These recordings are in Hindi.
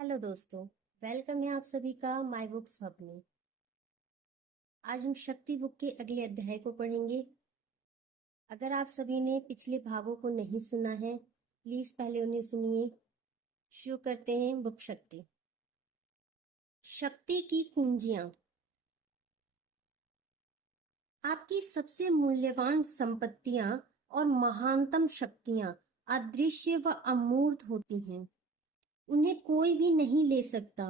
हेलो दोस्तों। वेलकम है आप सभी का माय बुक्स हब में। आज हम शक्ति बुक के अगले अध्याय को पढ़ेंगे। अगर आप सभी ने पिछले भागों को नहीं सुना है, प्लीज पहले उन्हें सुनिए। शुरू करते हैं बुक शक्ति। शक्ति की कुंजियां। आपकी सबसे मूल्यवान संपत्तियां और महानतम शक्तियां अदृश्य व अमूर्त होती हैं। उन्हें कोई भी नहीं ले सकता।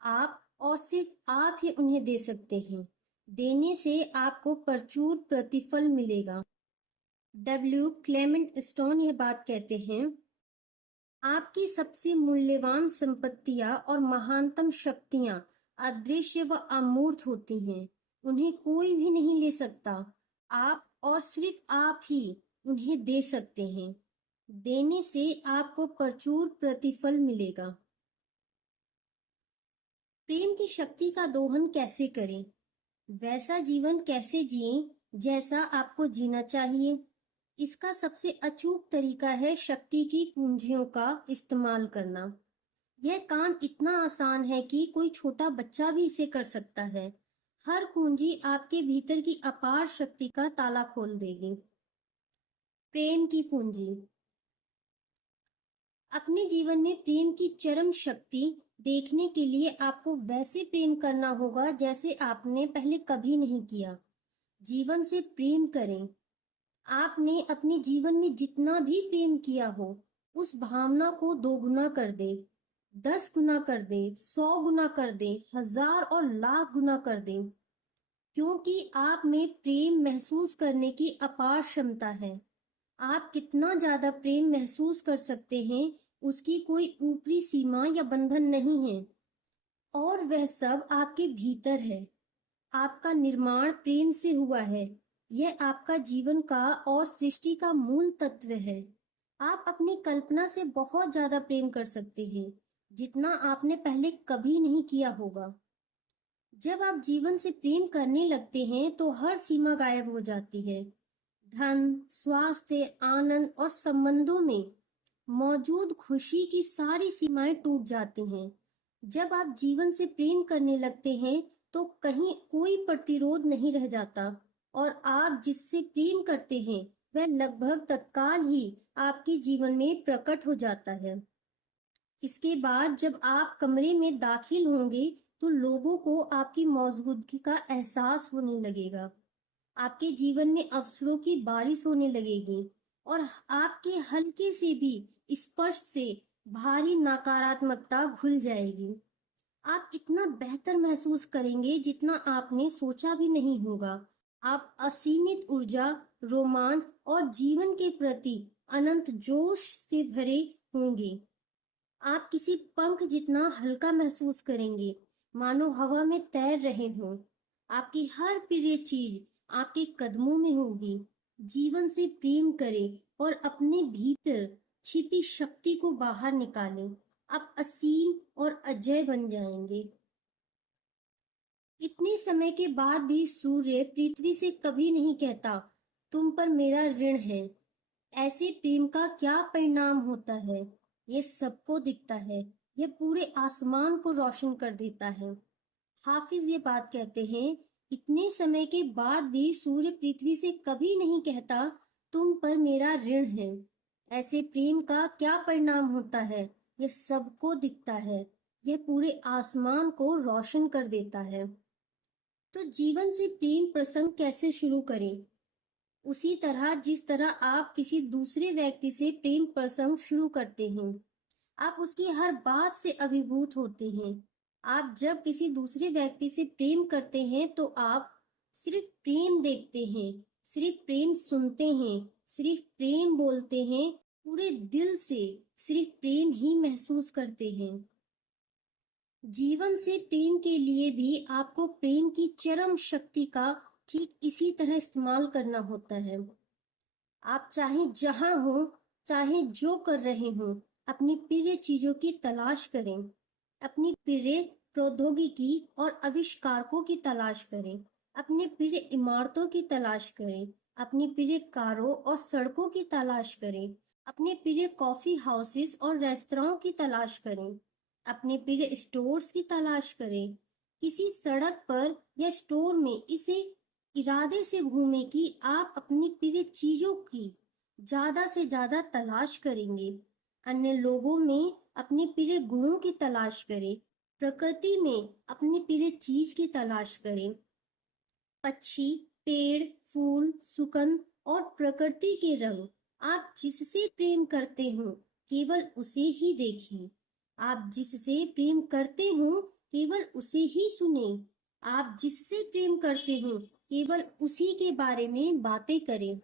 आप और सिर्फ आप ही उन्हें दे सकते हैं। देने से आपको प्रचुर प्रतिफल मिलेगा। डब्ल्यू क्लेमेंट स्टोन यह बात कहते हैं, आपकी सबसे मूल्यवान संपत्तियां और महानतम शक्तियां अदृश्य व अमूर्त होती हैं। उन्हें कोई भी नहीं ले सकता। आप और सिर्फ आप ही उन्हें दे सकते हैं। देने से आपको प्रचुर प्रतिफल मिलेगा। प्रेम की शक्ति का दोहन कैसे करें? वैसा जीवन कैसे जिएं जैसा आपको जीना चाहिए? इसका सबसे अचूक तरीका है शक्ति की कुंजियों का इस्तेमाल करना। यह काम इतना आसान है कि कोई छोटा बच्चा भी इसे कर सकता है। हर कुंजी आपके भीतर की अपार शक्ति का ताला खोल देगी। प्रेम की कुंजी। अपने जीवन में प्रेम की चरम शक्ति देखने के लिए आपको वैसे प्रेम करना होगा जैसे आपने पहले कभी नहीं किया। जीवन से प्रेम करें। आपने अपने जीवन में जितना भी प्रेम किया हो, उस भावना को 2 गुना कर दे, 10 गुना कर दे, 100 गुना कर दे, 1000 और लाख गुना कर दे। क्योंकि आप में प्रेम महसूस करने की अपार क्षमता है। आप कितना ज्यादा प्रेम महसूस कर सकते हैं, उसकी कोई ऊपरी सीमा या बंधन नहीं है। और वह सब आपके भीतर है। आपका निर्माण प्रेम से हुआ है। यह आपका जीवन का और सृष्टि का मूल तत्व है। आप अपनी कल्पना से बहुत ज्यादा प्रेम कर सकते हैं, जितना आपने पहले कभी नहीं किया होगा। जब आप जीवन से प्रेम करने लगते हैं तो हर सीमा गायब हो जाती है। धन, स्वास्थ्य, आनंद और संबंधों में मौजूद खुशी की सारी सीमाएं टूट जाती हैं। जब आप जीवन से प्रेम करने लगते हैं तो कहीं कोई प्रतिरोध नहीं रह जाता और आप जिससे प्रेम करते हैं वह लगभग तत्काल ही आपके जीवन में प्रकट हो जाता है। इसके बाद जब आप कमरे में दाखिल होंगे तो लोगों को आपकी मौजूदगी का एहसास होने लगेगा। आपके जीवन में अवसरों की बारिश होने लगेगी और आपके हल्के से भी स्पर्श से भारी नकारात्मकता घुल जाएगी। आप इतना बेहतर महसूस करेंगे जितना आपने सोचा भी नहीं होगा। आप असीमित ऊर्जा, रोमांच और जीवन के प्रति अनंत जोश से भरे होंगे। आप किसी पंख जितना हल्का महसूस करेंगे, मानो हवा में तैर रहे हों। आपकी हर प्रिय चीज आपके कदमों में होगी। जीवन से प्रेम करें और अपने भीतर छिपी शक्ति को बाहर निकालें। आप असीम और अजय बन जाएंगे। इतने समय के बाद भी सूर्य पृथ्वी से कभी नहीं कहता, तुम पर मेरा ऋण है। ऐसे प्रेम का क्या परिणाम होता है? ये सबको दिखता है। यह पूरे आसमान को रोशन कर देता है। हाफिज ये बात कहते हैं, इतने समय के बाद भी सूर्य पृथ्वी से कभी नहीं कहता, तुम पर मेरा ऋण है। ऐसे प्रेम का क्या परिणाम होता है? यह सबको दिखता है। यह पूरे आसमान को रोशन कर देता है। तो जीवन से प्रेम प्रसंग कैसे शुरू करें? उसी तरह जिस तरह आप किसी दूसरे व्यक्ति से प्रेम प्रसंग शुरू करते हैं। आप उसकी हर बात से अभिभूत होते हैं। आप जब किसी दूसरे व्यक्ति से प्रेम करते हैं तो आप सिर्फ प्रेम देखते हैं, सिर्फ प्रेम सुनते हैं, सिर्फ प्रेम बोलते हैं, पूरे दिल से सिर्फ प्रेम ही महसूस करते हैं। जीवन से प्रेम के लिए भी आपको प्रेम की चरम शक्ति का ठीक इसी तरह इस्तेमाल करना होता है। आप चाहे जहां हो, चाहे जो कर रहे हो, अपनी प्रिय चीजों की तलाश करें। अपनी प्रिय प्रौद्योगिकी और आविष्कारकों की तलाश करें। अपने प्रिय इमारतों की तलाश करें। अपनी प्रिय कारों और सड़कों की तलाश करें। अपने प्रिय कॉफी हाउसेस और रेस्तराओं की तलाश करें। अपने प्रिय स्टोर्स की तलाश करें। किसी सड़क पर या स्टोर में इसे इरादे से घूमें कि आप अपनी प्रिय चीजों की ज्यादा से ज्यादा तलाश करेंगे। अन्य लोगों में अपने प्रिय गुणों की तलाश करें। प्रकृति में अपनी प्रिय चीज की तलाश करें। पक्षी, पेड़, फूल, सुगंध और प्रकृति के रंग। आप जिससे प्रेम करते हो केवल उसे ही देखें। आप जिससे प्रेम करते हो केवल उसे ही सुने। आप जिससे प्रेम करते हो केवल उसी के बारे में बातें करें।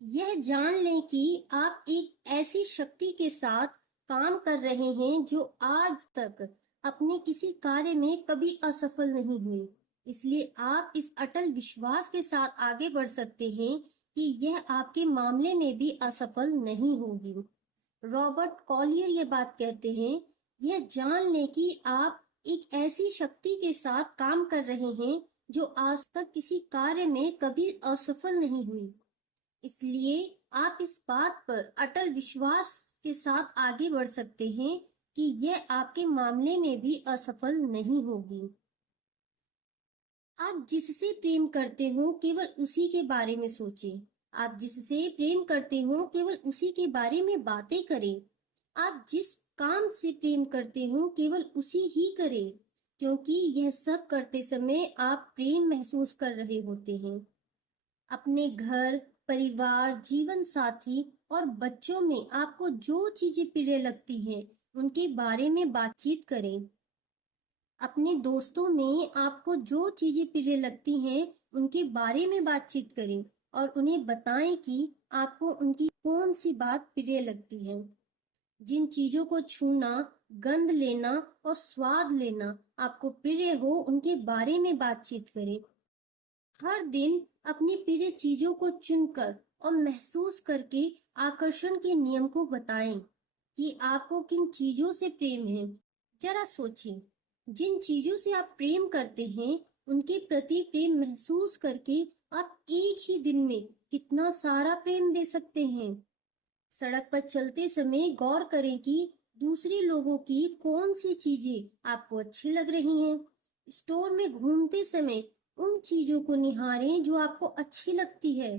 यह जान लें कि आप एक ऐसी शक्ति के साथ काम कर रहे हैं जो आज तक अपने किसी कार्य में कभी असफल नहीं हुई। इसलिए आप इस अटल विश्वास के साथ आगे बढ़ सकते हैं कि यह आपके मामले में भी असफल नहीं होगी। रॉबर्ट कॉलियर ये बात कहते हैं, यह जान लें कि आप एक ऐसी शक्ति के साथ काम कर रहे हैं जो आज तक किसी कार्य में कभी असफल नहीं हुई। इसलिए आप इस बात पर अटल विश्वास के साथ आगे बढ़ सकते हैं कि यह आपके मामले में भी असफल नहीं होगी। आप जिससे प्रेम करते हो केवल उसी के बारे में सोचें। आप जिससे प्रेम करते हो केवल उसी के बारे में बातें करें। आप जिस काम से प्रेम करते हो केवल उसी ही करें, क्योंकि यह सब करते समय आप प्रेम महसूस कर रहे होते हैं। अपने घर, परिवार, जीवन साथी और बच्चों में आपको जो चीजें प्रिय लगती हैं, उनके बारे में बातचीत करें। अपने दोस्तों में आपको जो चीजें प्रिय लगती हैं, उनके बारे में बातचीत करें और उन्हें बताएं कि आपको उनकी कौन सी बात प्रिय लगती है। जिन चीजों को छूना, गंध लेना और स्वाद लेना आपको प्रिय हो, उनके बारे में बातचीत करें। हर दिन अपनी प्रिय चीजों को चुनकर और महसूस करके आकर्षण के नियम को बताएं कि आपको किन चीजों से प्रेम है। जरा सोचें, जिन चीजों से आप प्रेम करते हैं, उनके प्रति प्रेम महसूस करके आप एक ही दिन में कितना सारा प्रेम दे सकते हैं। सड़क पर चलते समय गौर करें कि दूसरे लोगों की कौन सी चीजें आपको अच्छी लग रही हैं। स्टोर में घूमते समय उन चीजों को निहारें जो आपको अच्छी लगती है।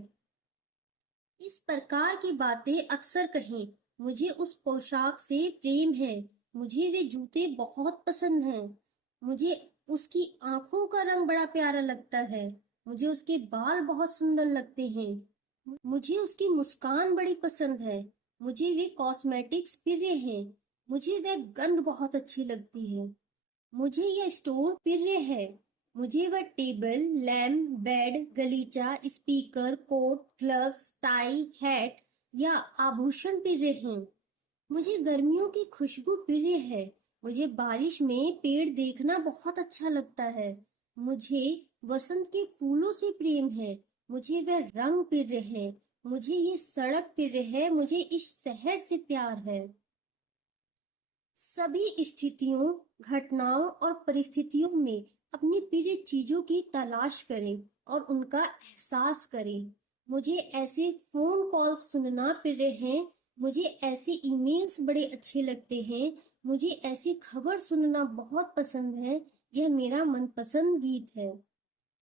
इस प्रकार की बातें अक्सर कहें, मुझे उस पोशाक से प्रेम है, मुझे वे जूते बहुत पसंद हैं, मुझे उसकी आंखों का रंग बड़ा प्यारा लगता है, मुझे उसके बाल बहुत सुंदर लगते हैं, मुझे उसकी मुस्कान बड़ी पसंद है, मुझे वे कॉस्मेटिक्स प्रिय हैं, मुझे वह गंध बहुत अच्छी लगती है, मुझे यह स्टोर प्रिय है, मुझे वह टेबल, लैम्प, बेड, गलीचा, speaker, coat, gloves, tie, hat या आभूषण प्रिय हैं। मुझे गर्मियों की खुशबू प्रिय है, मुझे बारिश में पेड़ देखना बहुत अच्छा लगता है, मुझे वसंत के फूलों से प्रेम है, मुझे वह रंग प्रिय है, मुझे ये सड़क प्रिय है, मुझे इस शहर से प्यार है। सभी स्थितियों, घटनाओं और परिस्थितियों में अपनी प्रिय चीजों की तलाश करें और उनका एहसास करें। मुझे ऐसे फोन कॉल सुनना प्रिय है, मुझे ऐसे ईमेल्स बड़े अच्छे लगते हैं, मुझे ऐसी खबर सुनना बहुत पसंद है, यह मेरा मनपसंद गीत है।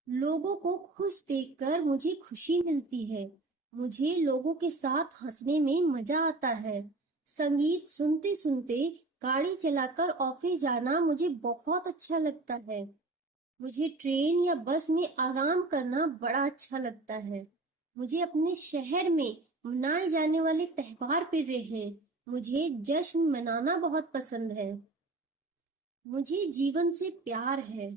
लोगों को खुश देखकर मुझे खुशी मिलती है, मुझे लोगों के साथ हंसने में मजा आता है। संगीत सुनते सुनते गाड़ी चलाकर ऑफिस जाना मुझे बहुत अच्छा लगता है। मुझे ट्रेन या बस में आराम करना बड़ा अच्छा लगता है। मुझे अपने शहर में मनाए जाने वाले त्योहार प्रिय हैं। मुझे जश्न मनाना बहुत पसंद है। मुझे जीवन से प्यार है।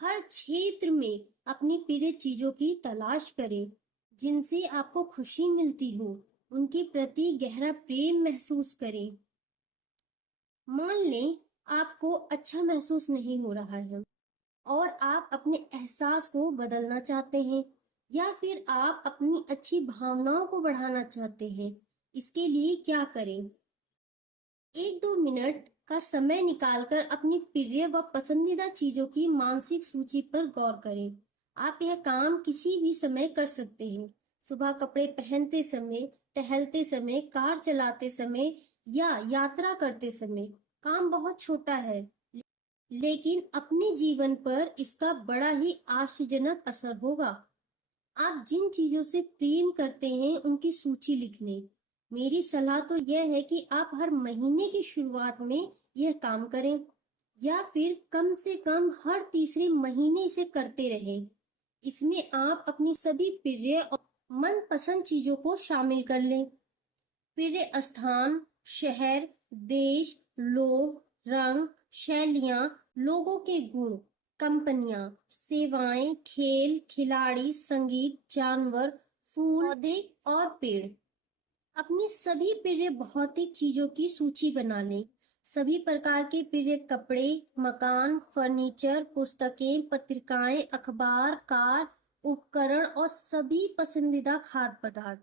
हर क्षेत्र में अपनी प्रिय चीजों की तलाश करें, जिनसे आपको खुशी मिलती हो, उनके प्रति गहरा प्रेम महसूस करें। मान लें आपको अच्छा महसूस नहीं हो रहा है और आप अपने एहसास को बदलना चाहते हैं, या फिर आप अपनी अच्छी भावनाओं को बढ़ाना चाहते हैं। इसके लिए क्या करें? 1-2 मिनट का समय निकालकर अपनी प्रिय व पसंदीदा चीजों की मानसिक सूची पर गौर करें। आप यह काम किसी भी समय कर सकते हैं। सुबह कपड़े पहनते समय, टहलते समय, कार चलाते समय या यात्रा करते समय। काम बहुत छोटा है, लेकिन अपने जीवन पर इसका बड़ा ही आश्चर्यजनक असर होगा। आप जिन चीजों से प्रेम करते हैं उनकी सूची लिख लें। मेरी सलाह तो यह है कि आप हर महीने की शुरुआत में यह काम करें, या फिर कम से कम हर तीसरे महीने इसे करते रहें। इसमें आप अपनी सभी प्रिय और मनपसंद चीजों को शामिल कर लें। प्रिय स्थान, शहर, देश, लोग, रंग, शैलियाँ, लोगों के गुण, कंपनियां, सेवाएं, खेल, खिलाड़ी, संगीत, जानवर, फूल, पौधे और पेड़। अपनी सभी प्रिय भौतिक चीजों की सूची बना लें। सभी प्रकार के प्रिय कपड़े, मकान, फर्नीचर, पुस्तकें, पत्रिकाएं, अखबार, कार, उपकरण और सभी पसंदीदा खाद्य पदार्थ।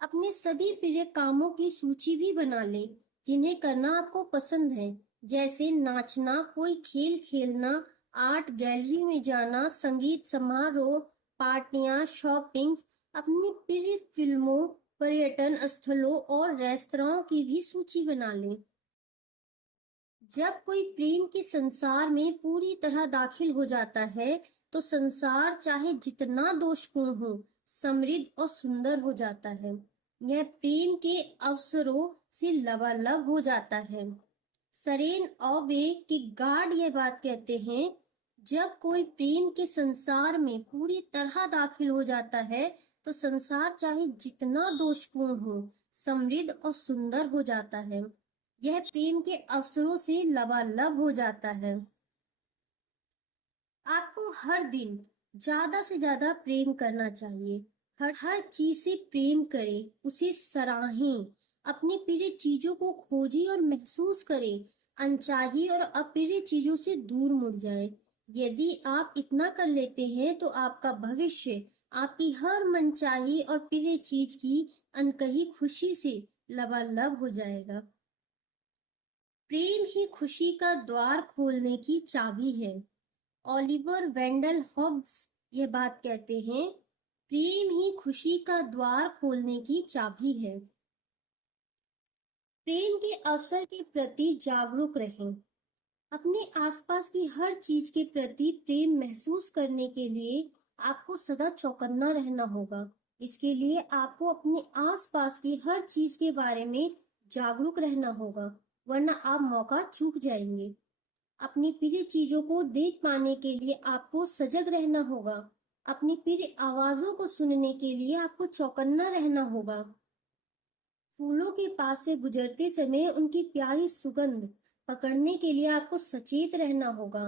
अपने सभी प्रिय कामों की सूची भी बना लें जिन्हें करना आपको पसंद है, जैसे नाचना, कोई खेल खेलना, आर्ट गैलरी में जाना, संगीत समारोह, पार्टियां, शॉपिंग। अपनी प्रिय फिल्मों, पर्यटन स्थलों और रेस्तराओं की भी सूची बना लें। जब कोई प्रेम के संसार में पूरी तरह दाखिल हो जाता है, तो संसार चाहे जितना दोषपूर्ण हो, समृद्ध और सुंदर हो जाता है। यह प्रेम के अवसरों से लबालब हो जाता है। सरेन ऑवे के गार्ड यह बात कहते हैं, जब कोई प्रेम के संसार में पूरी तरह दाखिल हो जाता है, तो संसार चाहे जितना दोषपूर्ण हो, समृद्ध और सुंदर हो जाता है। यह प्रेम के अवसरों से लबालब हो जाता है। आपको हर दिन ज्यादा से ज्यादा प्रेम करना चाहिए। हर चीज से प्रेम करें, उसे सराहें, अपनी प्रिय चीजों को खोजें और महसूस करें। अनचाही और अप्रिय चीजों से दूर मुड़ जाएं। यदि आप इतना कर लेते हैं तो आपका भविष्य आपकी हर मनचाही और प्रिय चीज की अनकही खुशी से लबालब हो जाएगा। प्रेम ही खुशी का द्वार खोलने की चाबी है। ओलिवर वेंडल हॉब्स यह बात कहते हैं, प्रेम ही खुशी का द्वार खोलने की चाबी है। प्रेम के अवसर के प्रति जागरूक रहें। अपने आसपास की हर चीज के प्रति प्रेम महसूस करने के लिए आपको सदा चौकन्ना रहना होगा। इसके लिए आपको अपने आसपास की हर चीज के बारे में जागरूक रहना होगा, वरना आप मौका चूक जाएंगे। अपनी प्रिय चीजों को देख पाने के लिए आपको सजग रहना होगा। अपनी प्रिय आवाजों को सुनने के लिए आपको चौकन्ना रहना होगा। फूलों के पास से गुजरते समय उनकी प्यारी सुगंध पकड़ने के लिए आपको सचेत रहना होगा।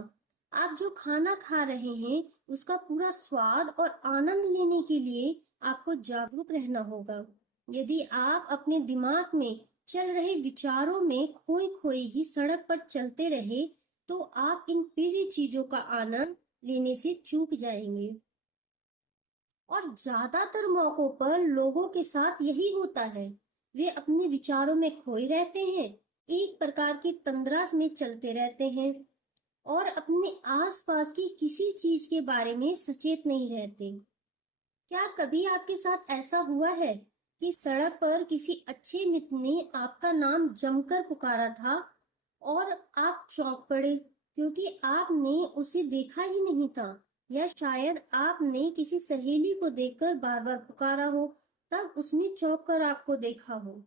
आप जो खाना खा रहे हैं उसका पूरा स्वाद और आनंद लेने के लिए आपको जागरूक रहना होगा। यदि आप अपने दिमाग में चल रहे विचारों में खोई खोई ही सड़क पर चलते रहे, तो आप इन प्रिय चीजों का आनंद लेने से चूक जाएंगे। और ज्यादातर मौकों पर लोगों के साथ यही होता है। वे अपने विचारों में खोए रहते हैं, एक प्रकार की तंद्रा में चलते रहते हैं और अपने आसपास की किसी चीज के बारे में सचेत नहीं रहते। क्या कभी आपके साथ ऐसा हुआ है कि सड़क पर किसी अच्छे मित्र ने आपका नाम जमकर पुकारा था और आप चौंक पड़े क्योंकि आपने उसे देखा ही नहीं था, या शायद आपने किसी सहेली को देखकर बार बार पुकारा हो, तब उसने चौंक कर आपको देखा हो।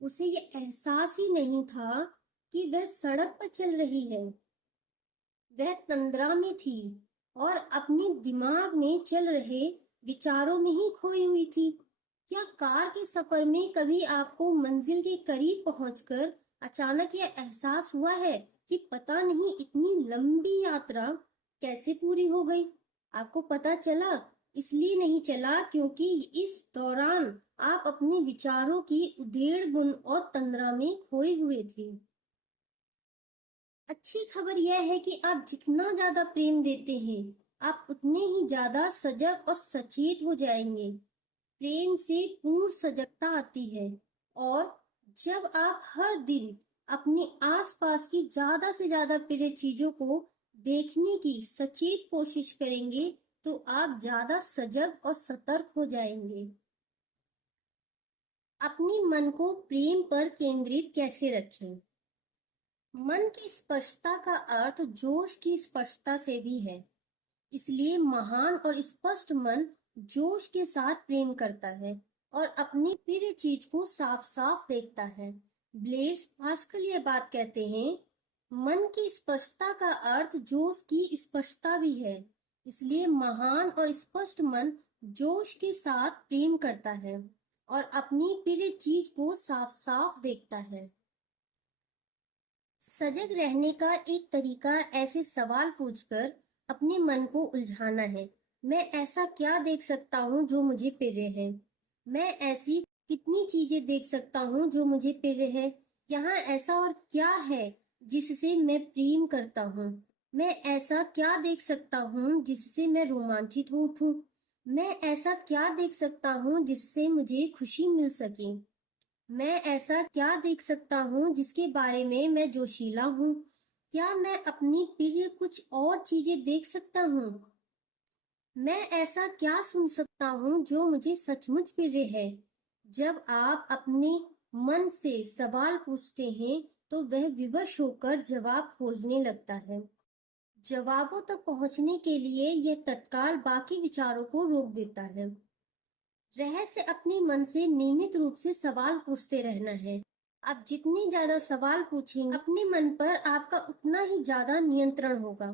उसे ये एहसास ही नहीं था कि वह सड़क पर चल रही है। वह तंद्रा में थी और अपने दिमाग में चल रहे विचारों में ही खोई हुई थी। क्या कार के सफर में कभी आपको मंजिल के करीब पहुंचकर अचानक यह एहसास हुआ है कि पता नहीं इतनी लंबी यात्रा कैसे पूरी हो गई? आपको पता चला इसलिए नहीं चला क्योंकि इस दौरान आप अपने विचारों की उधेड़ बुन और तंद्रा में खोए हुए थे। अच्छी खबर यह है कि आप जितना ज्यादा प्रेम देते हैं, आप उतने ही ज्यादा सजग और सचेत हो जाएंगे। प्रेम से पूर्ण सजगता आती है, और जब आप हर दिन अपने आसपास की ज्यादा से ज्यादा प्रिय चीजों को देखने की सचेत कोशिश करेंगे, तो आप ज्यादा सजग और सतर्क हो जाएंगे। अपने मन को प्रेम पर केंद्रित कैसे रखें? मन की स्पष्टता का अर्थ जोश की स्पष्टता से भी है। इसलिए महान और स्पष्ट मन जोश के साथ प्रेम करता है और अपनी प्रिय चीज को साफ साफ देखता है। ब्लेस पास्कल ये बात कहते हैं, मन की स्पष्टता का अर्थ जोश की स्पष्टता भी है। इसलिए महान और स्पष्ट मन जोश के साथ प्रेम करता है और अपनी प्रिय चीज को साफ साफ देखता है। सजग रहने का एक तरीका ऐसे सवाल पूछकर अपने मन को उलझाना है। मैं ऐसा क्या देख सकता हूँ जो मुझे प्रिय है? मैं ऐसी कितनी चीजें देख सकता हूँ जो मुझे प्रिय है? यहाँ ऐसा और क्या है जिससे मैं प्रेम करता हूँ? मैं ऐसा क्या देख सकता हूँ जिससे मैं रोमांचित हो उठूं? मैं ऐसा क्या देख सकता हूँ जिससे मुझे खुशी मिल सके? मैं ऐसा क्या देख सकता हूँ जिसके बारे में मैं जोशीला हूँ? क्या मैं अपनी प्रिय कुछ और चीजें देख सकता हूँ? मैं ऐसा क्या सुन सकता हूँ जो मुझे सचमुच प्रिय है? जब आप अपने मन से सवाल पूछते हैं तो वह विवश होकर जवाब खोजने लगता है। जवाबों तक पहुंचने के लिए यह तत्काल बाकी विचारों को रोक देता है। रहस्य अपने मन से नियमित रूप से सवाल पूछते रहना है। आप जितनी ज्यादा सवाल पूछेंगे अपने मन पर, आपका उतना ही ज्यादा नियंत्रण होगा।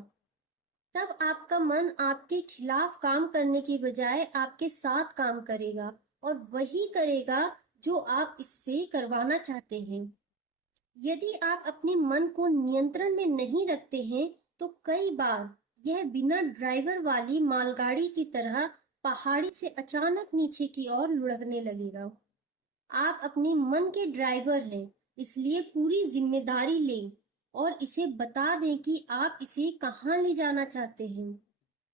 तब आपका मन आपके खिलाफ काम करने की बजाय आपके साथ काम करेगा और वही करेगा जो आप इससे करवाना चाहते हैं। यदि आप अपने मन को नियंत्रण में नहीं रखते हैं तो कई बार यह बिना ड्राइवर वाली मालगाड़ी की तरह पहाड़ी से अचानक नीचे की ओर लुढ़कने लगेगा। आप अपने मन के ड्राइवर हैं, इसलिए पूरी जिम्मेदारी लें और इसे बता दें कि आप इसे कहाँ ले जाना चाहते हैं।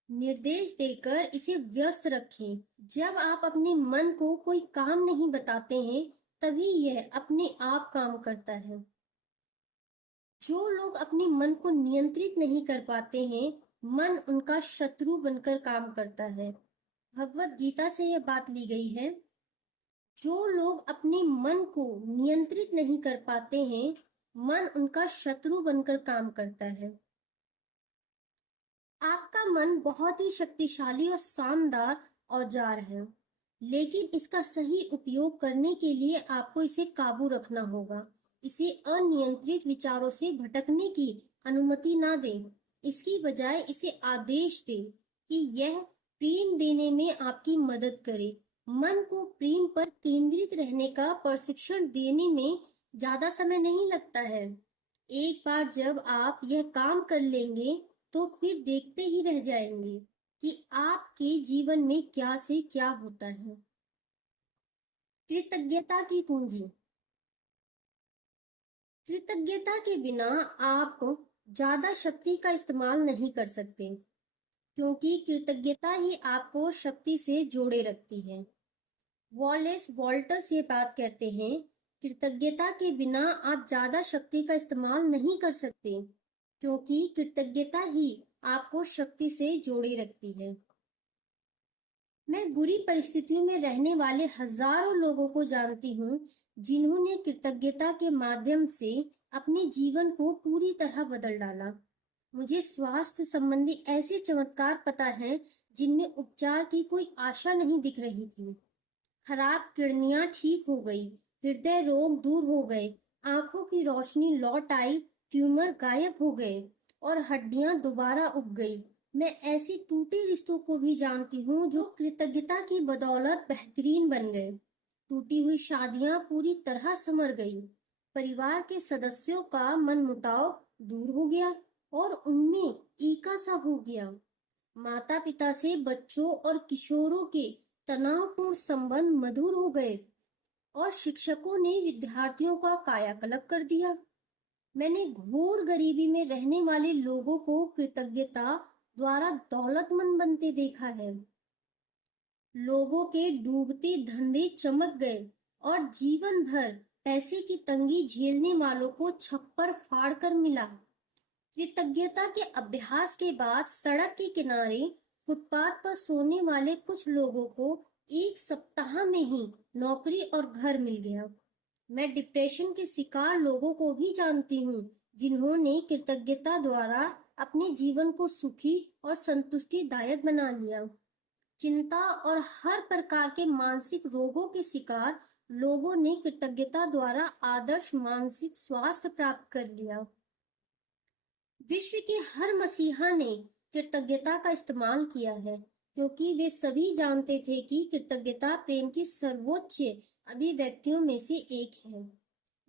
निर्देश देकर इसे व्यस्त रखें। जब आप अपने मन को कोई काम नहीं बताते हैं, तभी यह अपने आप काम करता है। जो लोग अपने मन को नियंत्रित नहीं कर पाते हैं, मन उनका शत्रु बनकर काम करता है। भगवत गीता से यह बात ली गई है। जो लोग अपने मन को नियंत्रित नहीं कर पाते हैं, मन उनका शत्रु बनकर काम करता है। आपका मन बहुत ही शक्तिशाली और शानदार औजार है, लेकिन इसका सही उपयोग करने के लिए आपको इसे काबू रखना होगा। इसे अनियंत्रित विचारों से भटकने की अनुमति ना दें। इसकी बजाय इसे आदेश दें कि यह प्रेम देने में आपकी मदद करे। मन को प्रेम पर केंद्रित रहने का प्रशिक्षण देने में ज्यादा समय नहीं लगता है। एक बार जब आप यह काम कर लेंगे तो फिर देखते ही रह जाएंगे कि आपके जीवन में क्या से क्या होता है। कृतज्ञता की पूंजी। कृतज्ञता के बिना आप ज्यादा शक्ति का इस्तेमाल नहीं कर सकते, क्योंकि कृतज्ञता ही आपको शक्ति से जोड़े रखती है। वॉलेस वॉल्टस ये बात कहते हैं, कृतज्ञता के बिना आप ज्यादा शक्ति का इस्तेमाल नहीं कर सकते, क्योंकि कृतज्ञता ही आपको शक्ति से जोड़े रखती है। मैं बुरी परिस्थितियों में रहने वाले हजारों लोगों को जानती हूँ जिन्होंने कृतज्ञता के माध्यम से अपने जीवन को पूरी तरह बदल डाला। मुझे स्वास्थ्य संबंधी ऐसे चमत्कार पता है जिनमें उपचार की कोई आशा नहीं दिख रही थी। खराब किडनियां ठीक हो गई, हृदय रोग दूर हो गए, आंखों की रोशनी लौट आई, ट्यूमर गायब हो गए और हड्डियां दोबारा उग गई। मैं ऐसे टूटे रिश्तों को भी जानती हूँ जो कृतज्ञता की बदौलत बेहतरीन बन गए। टूटी हुई शादियां पूरी तरह संवर गई, परिवार के सदस्यों का मनमुटाव दूर हो गया और उनमें एका सा हो गया। माता पिता से बच्चों और किशोरों के तनावपूर्ण संबंध मधुर हो गए और शिक्षकों ने विद्यार्थियों का कायाकल्प कर दिया। मैंने घोर गरीबी में रहने वाले लोगों को कृतज्ञता द्वारा दौलतमंद बनते देखा है। लोगों के डूबते धंधे चमक गए और जीवन भर पैसे की तंगी झेलने वालों को छप्पर फाड़कर मिला। कृतज्ञता के अभ्यास के बाद सड़क के किनारे फुटपाथ पर सोने वाले कुछ लोगों को एक सप्ताह में ही नौकरी और घर मिल गया। मैं डिप्रेशन के शिकार लोगों को भी जानती हूँ जिन्होंने कृतज्ञता द्वारा अपने जीवन को सुखी और संतुष्टिदायक बना लिया। चिंता और हर प्रकार के मानसिक रोगों के शिकार लोगों ने कृतज्ञता द्वारा आदर्श मानसिक स्वास्थ्य प्राप्त कर लिया। विश्व के हर मसीहा ने कृतज्ञता का इस्तेमाल किया है, क्योंकि वे सभी जानते थे कि कृतज्ञता प्रेम की सर्वोच्च अभिव्यक्तियों में से एक है।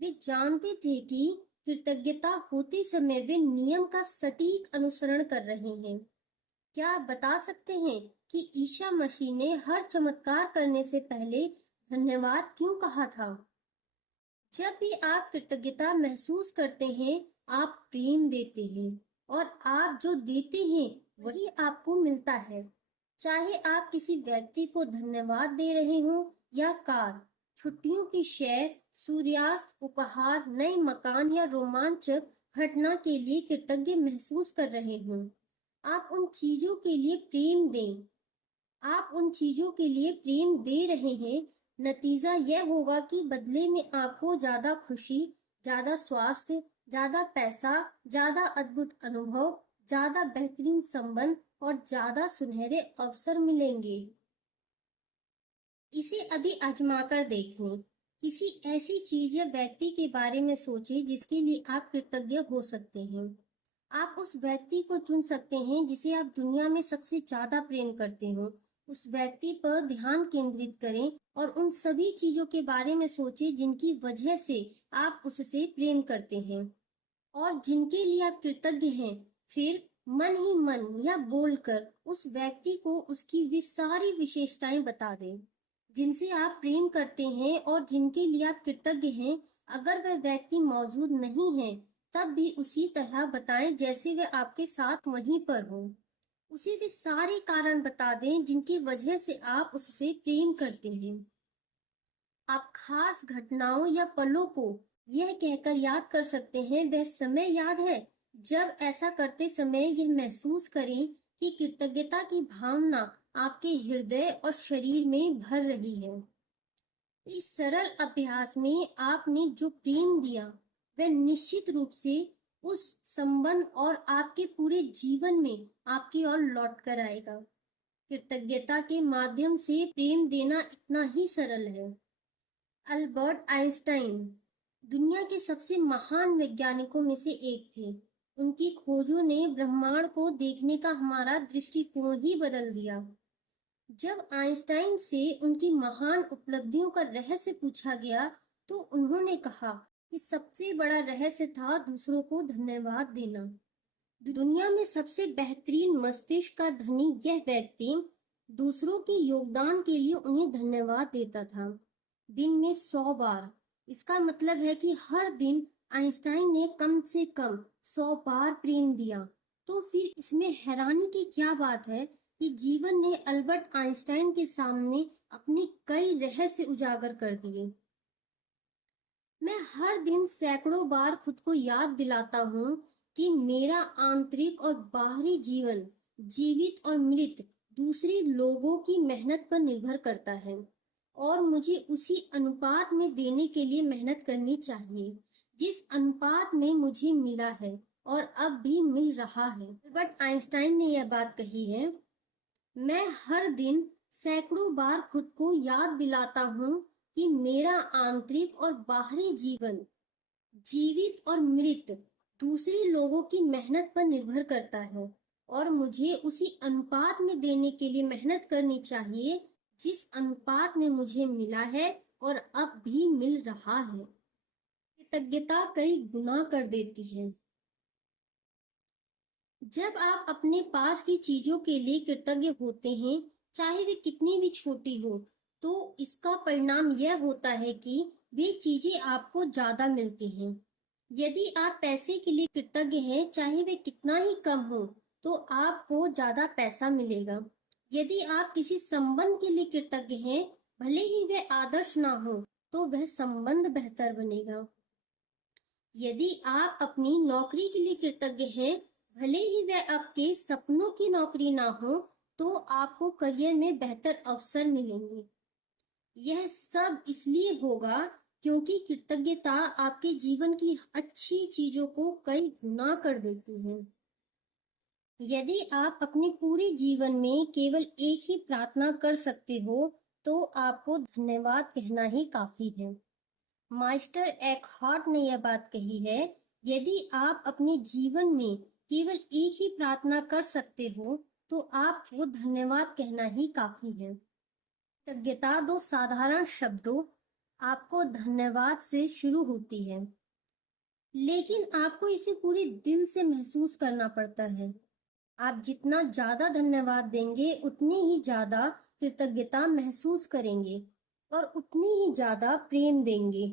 वे जानते थे कि कृतज्ञता होते समय वे नियम का सटीक अनुसरण कर रहे हैं। क्या आप बता सकते हैं कि ईसा मसीह ने हर चमत्कार करने से पहले धन्यवाद क्यों कहा था? जब भी आप कृतज्ञता महसूस करते हैं, आप प्रेम देते हैं, और आप जो देते हैं वही आपको मिलता है। चाहे आप किसी व्यक्ति को धन्यवाद दे रहे हो या कार, छुट्टियों की सैर, सूर्यास्त, उपहार, नए मकान या रोमांचक घटना के लिए कृतज्ञ महसूस कर रहे हो, आप उन चीजों के लिए प्रेम दें। आप उन चीजों के लिए प्रेम दे रहे हैं, नतीजा यह होगा कि बदले में आपको ज्यादा खुशी, ज्यादा स्वास्थ्य, ज्यादा पैसा, ज्यादा अद्भुत अनुभव, ज्यादा बेहतरीन संबंध और ज्यादा सुनहरे अवसर मिलेंगे। इसे अभी आजमा कर देख लें। किसी ऐसी चीज या व्यक्ति के बारे में सोचिए जिसके लिए आप कृतज्ञ हो सकते हैं। आप उस व्यक्ति को चुन सकते हैं जिसे आप दुनिया में सबसे ज्यादा प्रेम करते हो। उस व्यक्ति पर ध्यान केंद्रित करें और उन सभी चीजों के बारे में सोचें जिनकी वजह से आप उससे प्रेम करते हैं और जिनके लिए आप कृतज्ञ हैं। फिर मन ही मन या बोलकर उस व्यक्ति को उसकी वे सारी विशेषताएं बता दें जिनसे आप प्रेम करते हैं और जिनके लिए आप कृतज्ञ हैं। अगर वह व्यक्ति मौजूद नहीं है, तब भी उसी तरह बताएं जैसे वे आपके साथ वहीं पर हो। उसे वे सारे कारण बता दें जिनकी वजह से आप उससे प्रेम करते हैं। आप खास घटनाओं या पलों को यह कहकर याद कर सकते हैं, वह समय याद है जब ऐसा करते समय यह महसूस करें कि कृतज्ञता की भावना आपके हृदय और शरीर में भर रही है। इस सरल अभ्यास में आपने जो प्रेम दिया वह निश्चित रूप से उस संबंध और आपके पूरे जीवन में आपकी ओर लौट कर आएगा। कृतज्ञता के माध्यम से प्रेम देना इतना ही सरल है। अल्बर्ट आइंस्टाइन दुनिया के सबसे महान वैज्ञानिकों में से एक थे। उनकी खोजों ने ब्रह्मांड को देखने का हमारा दृष्टिकोण ही बदल दिया। जब आइंस्टाइन से उनकी महान उपलब्धियों का रहस्य पूछा गया, तो उन्होंने कहा कि सबसे बड़ा रहस्य था दूसरों को धन्यवाद देना। दुनिया में सबसे बेहतरीन मस्तिष्क का धनी यह व्यक्ति दूसरों के योगदान के लिए उन्हें धन्यवाद देता था, दिन में 100 बार। इसका मतलब है कि हर दिन आइंस्टाइन ने कम से कम 100 बार प्रेम दिया। तो फिर इसमें हैरानी की क्या बात है कि जीवन ने अल्बर्ट आइंस्टाइन के सामने अपने कई रहस्य उजागर कर दिए। मैं हर दिन सैकड़ों बार खुद को याद दिलाता हूँ कि मेरा आंतरिक और बाहरी जीवन, जीवित और मृत, दूसरे लोगों की मेहनत पर निर्भर करता है और मुझे उसी अनुपात में देने के लिए मेहनत करनी चाहिए जिस अनुपात में मुझे मिला है और अब भी मिल रहा है। अल्बर्ट आइंस्टाइन ने यह बात कही है, मैं हर दिन सैकड़ों बार खुद को याद दिलाता हूँ कि मेरा आंतरिक और बाहरी जीवन, जीवित और मृत, दूसरे लोगों की मेहनत पर निर्भर करता है और मुझे उसी अनुपात में देने के लिए मेहनत करनी चाहिए जिस अनुपात में मुझे मिला है और अब भी मिल रहा है। कृतज्ञता कई गुना कर देती है। जब आप अपने पास की चीजों के लिए कृतज्ञ होते हैं, चाहे वे कितनी भी छोटी हो, तो इसका परिणाम यह होता है कि वे चीजें आपको ज्यादा मिलती हैं। यदि आप पैसे के लिए कृतज्ञ हैं, चाहे वे कितना ही कम हो, तो आपको ज्यादा पैसा मिलेगा। यदि आप किसी संबंध के लिए कृतज्ञ हैं, भले ही वह आदर्श ना हो, तो वह संबंध बेहतर बनेगा। यदि आप अपनी नौकरी के लिए कृतज्ञ हैं, भले ही वह आपके सपनों की नौकरी ना हो, तो आपको करियर में बेहतर अवसर मिलेंगे। यह सब इसलिए होगा क्योंकि कृतज्ञता आपके जीवन की अच्छी चीजों को कई गुना कर देती है। यदि आप अपने पूरे जीवन में केवल एक ही प्रार्थना कर सकते हो, तो आपको धन्यवाद कहना ही काफी है। मास्टर एकहार्ट ने यह बात कही है, यदि आप अपने जीवन में केवल एक ही प्रार्थना कर सकते हो, तो आपको धन्यवाद कहना ही काफी है। कृतज्ञता दो साधारण शब्दों आपको धन्यवाद से शुरू होती है, लेकिन आपको इसे पूरे दिल से महसूस करना पड़ता है। आप जितना ज्यादा धन्यवाद देंगे, उतनी ही ज्यादा कृतज्ञता महसूस करेंगे और उतनी ही ज्यादा प्रेम देंगे।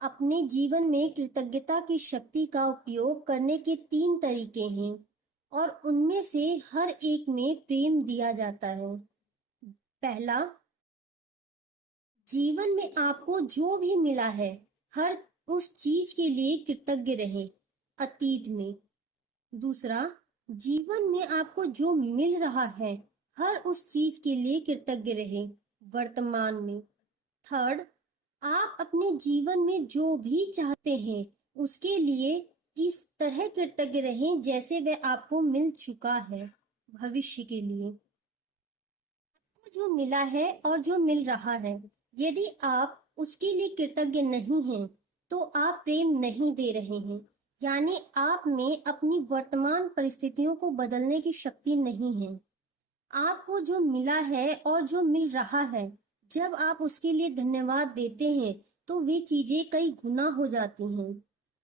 अपने जीवन में कृतज्ञता की शक्ति का उपयोग करने के 3 तरीके हैं और उनमें से हर एक में प्रेम दिया जाता है। पहला, जीवन में आपको जो भी मिला है, हर उस चीज के लिए कृतज्ञ रहें, अतीत में। दूसरा, जीवन में आपको जो मिल रहा है, हर उस चीज के लिए कृतज्ञ रहें, वर्तमान में। थर्ड, आप अपने जीवन में जो भी चाहते हैं, उसके लिए इस तरह कृतज्ञ रहें जैसे वह आपको मिल चुका है, भविष्य के लिए। जो मिला है और जो मिल रहा है, यदि आप उसके लिए कृतज्ञ नहीं हैं, तो आप प्रेम नहीं दे रहे हैं। यानी आप में अपनी वर्तमान परिस्थितियों को बदलने की शक्ति नहीं है। आपको जो मिला है और जो मिल रहा है, जब आप उसके लिए धन्यवाद देते हैं, तो वे चीजें कई गुना हो जाती हैं।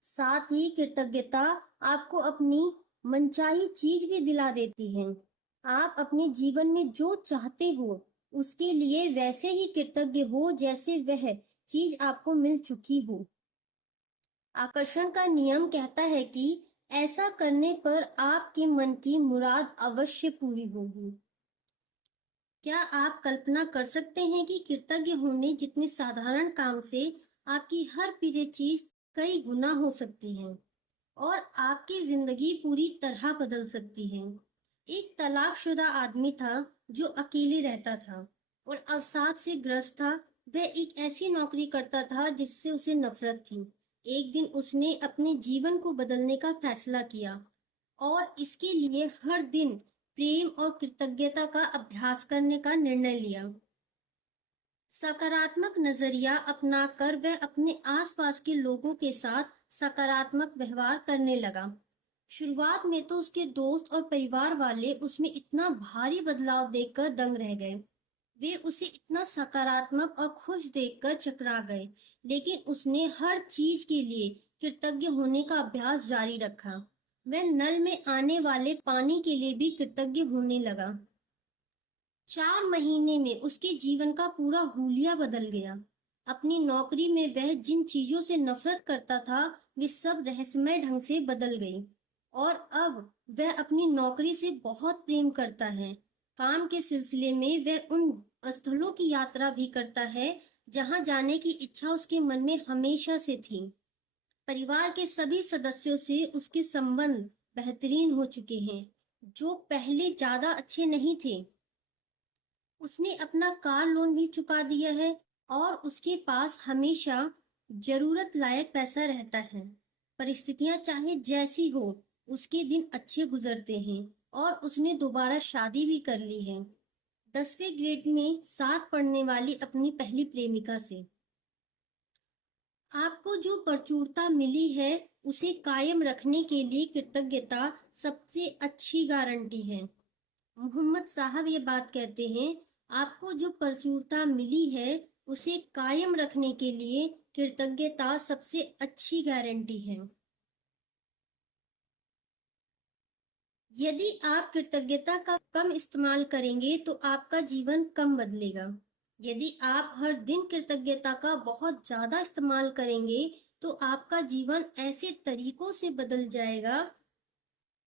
साथ ही कृतज्ञता आपको अपनी मनचाही चीज भी दिला देती है। आप अपने जीवन में जो चाहते हो, उसके लिए वैसे ही कृतज्ञ हो जैसे वह चीज आपको मिल चुकी हो। आकर्षण का नियम कहता है कि ऐसा करने पर आपके मन की मुराद अवश्य पूरी होगी। क्या आप कल्पना कर सकते हैं कि कृतज्ञ होने जितने साधारण काम से आपकी हर प्रिय चीज कई गुना हो सकती है और आपकी जिंदगी पूरी तरह बदल सकती है। एक तलाकशुदा आदमी था जो अकेले रहता था और अवसाद से ग्रस्त था। वह एक ऐसी नौकरी करता था जिससे उसे नफरत थी। एक दिन उसने अपने जीवन को बदलने का फैसला किया और इसके लिए हर दिन प्रेम और कृतज्ञता का अभ्यास करने का निर्णय लिया। सकारात्मक नजरिया अपनाकर वह अपने आसपास के लोगों के साथ सकारात्मक व्यवहार करने लगा। शुरुआत में तो उसके दोस्त और परिवार वाले उसमें इतना भारी बदलाव देखकर दंग रह गए। वे उसे इतना सकारात्मक और खुश देखकर चकरा गए, लेकिन उसने हर चीज के लिए कृतज्ञ होने का अभ्यास जारी रखा। वह नल में आने वाले पानी के लिए भी कृतज्ञ होने लगा। 4 महीने में उसके जीवन का पूरा हुलिया बदल गया। अपनी नौकरी में वह जिन चीजों से नफरत करता था, वे सब रहस्यमय ढंग से बदल गई और अब वह अपनी नौकरी से बहुत प्रेम करता है। काम के सिलसिले में वह उन स्थलों की यात्रा भी करता है जहां जाने की इच्छा उसके मन में हमेशा से थी। परिवार के सभी सदस्यों से उसके संबंध बेहतरीन हो चुके हैं, जो पहले ज्यादा अच्छे नहीं थे। उसने अपना कार लोन भी चुका दिया है और उसके पास हमेशा जरूरत लायक पैसा रहता है। परिस्थितियां चाहे जैसी हो, उसके दिन अच्छे गुजरते हैं और उसने दोबारा शादी भी कर ली है, 10वीं ग्रेड में साथ पढ़ने वाली अपनी पहली प्रेमिका से। आपको जो प्रचुरता मिली है, उसे कायम रखने के लिए कृतज्ञता सबसे अच्छी गारंटी है। मोहम्मद साहब ये बात कहते हैं, आपको जो प्रचुरता मिली है, उसे कायम रखने के लिए कृतज्ञता सबसे अच्छी गारंटी है। यदि आप कृतज्ञता का कम इस्तेमाल करेंगे, तो आपका जीवन कम बदलेगा। यदि आप हर दिन कृतज्ञता का बहुत ज्यादा इस्तेमाल करेंगे, तो आपका जीवन ऐसे तरीकों से बदल जाएगा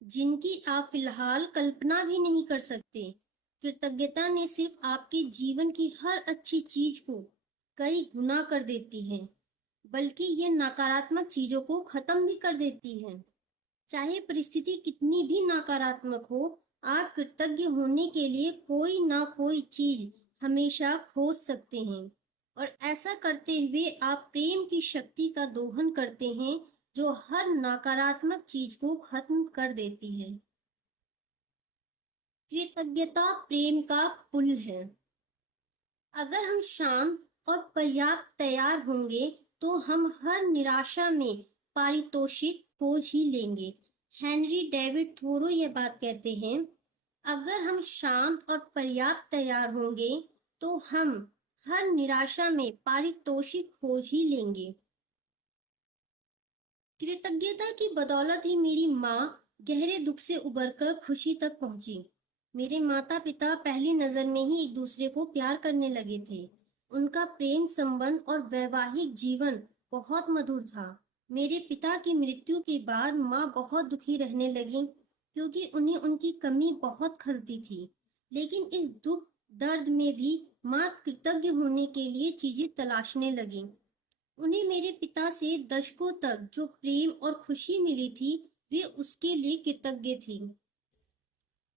जिनकी आप फिलहाल कल्पना भी नहीं कर सकते। कृतज्ञता ने सिर्फ आपके जीवन की हर अच्छी चीज को कई गुना कर देती है, बल्कि यह नकारात्मक चीजों को खत्म भी कर देती है। चाहे परिस्थिति कितनी भी नकारात्मक हो, आप कृतज्ञ होने के लिए कोई ना कोई चीज हमेशा खोज सकते हैं। और ऐसा करते हुए आप प्रेम की शक्ति का दोहन करते हैं जो हर नकारात्मक चीज को खत्म कर देती है। कृतज्ञता प्रेम का पुल है। अगर हम शांत और पर्याप्त तैयार होंगे तो हम हर निराशा में पारितोषिक खोज ही लेंगे। हेनरी डेविड थोरो यह बात कहते हैं, अगर हम शांत और पर्याप्त तैयार होंगे तो हम हर निराशा में पारितोषिक खोज ही लेंगे। कृतज्ञता की बदौलत ही मेरी माँ गहरे दुख से उबरकर खुशी तक पहुंची। मेरे माता पिता पहली नजर में ही एक दूसरे को प्यार करने लगे थे। उनका प्रेम संबंध और वैवाहिक जीवन बहुत मधुर था। मेरे पिता की मृत्यु के बाद माँ बहुत दुखी रहने लगी क्योंकि उन्हें उनकी कमी बहुत खलती थी। लेकिन इस दुख दर्द में भी माँ कृतज्ञ होने के लिए चीजें तलाशने लगी। उन्हें मेरे पिता से दशकों तक जो प्रेम और खुशी मिली थी वे उसके लिए कृतज्ञ थी।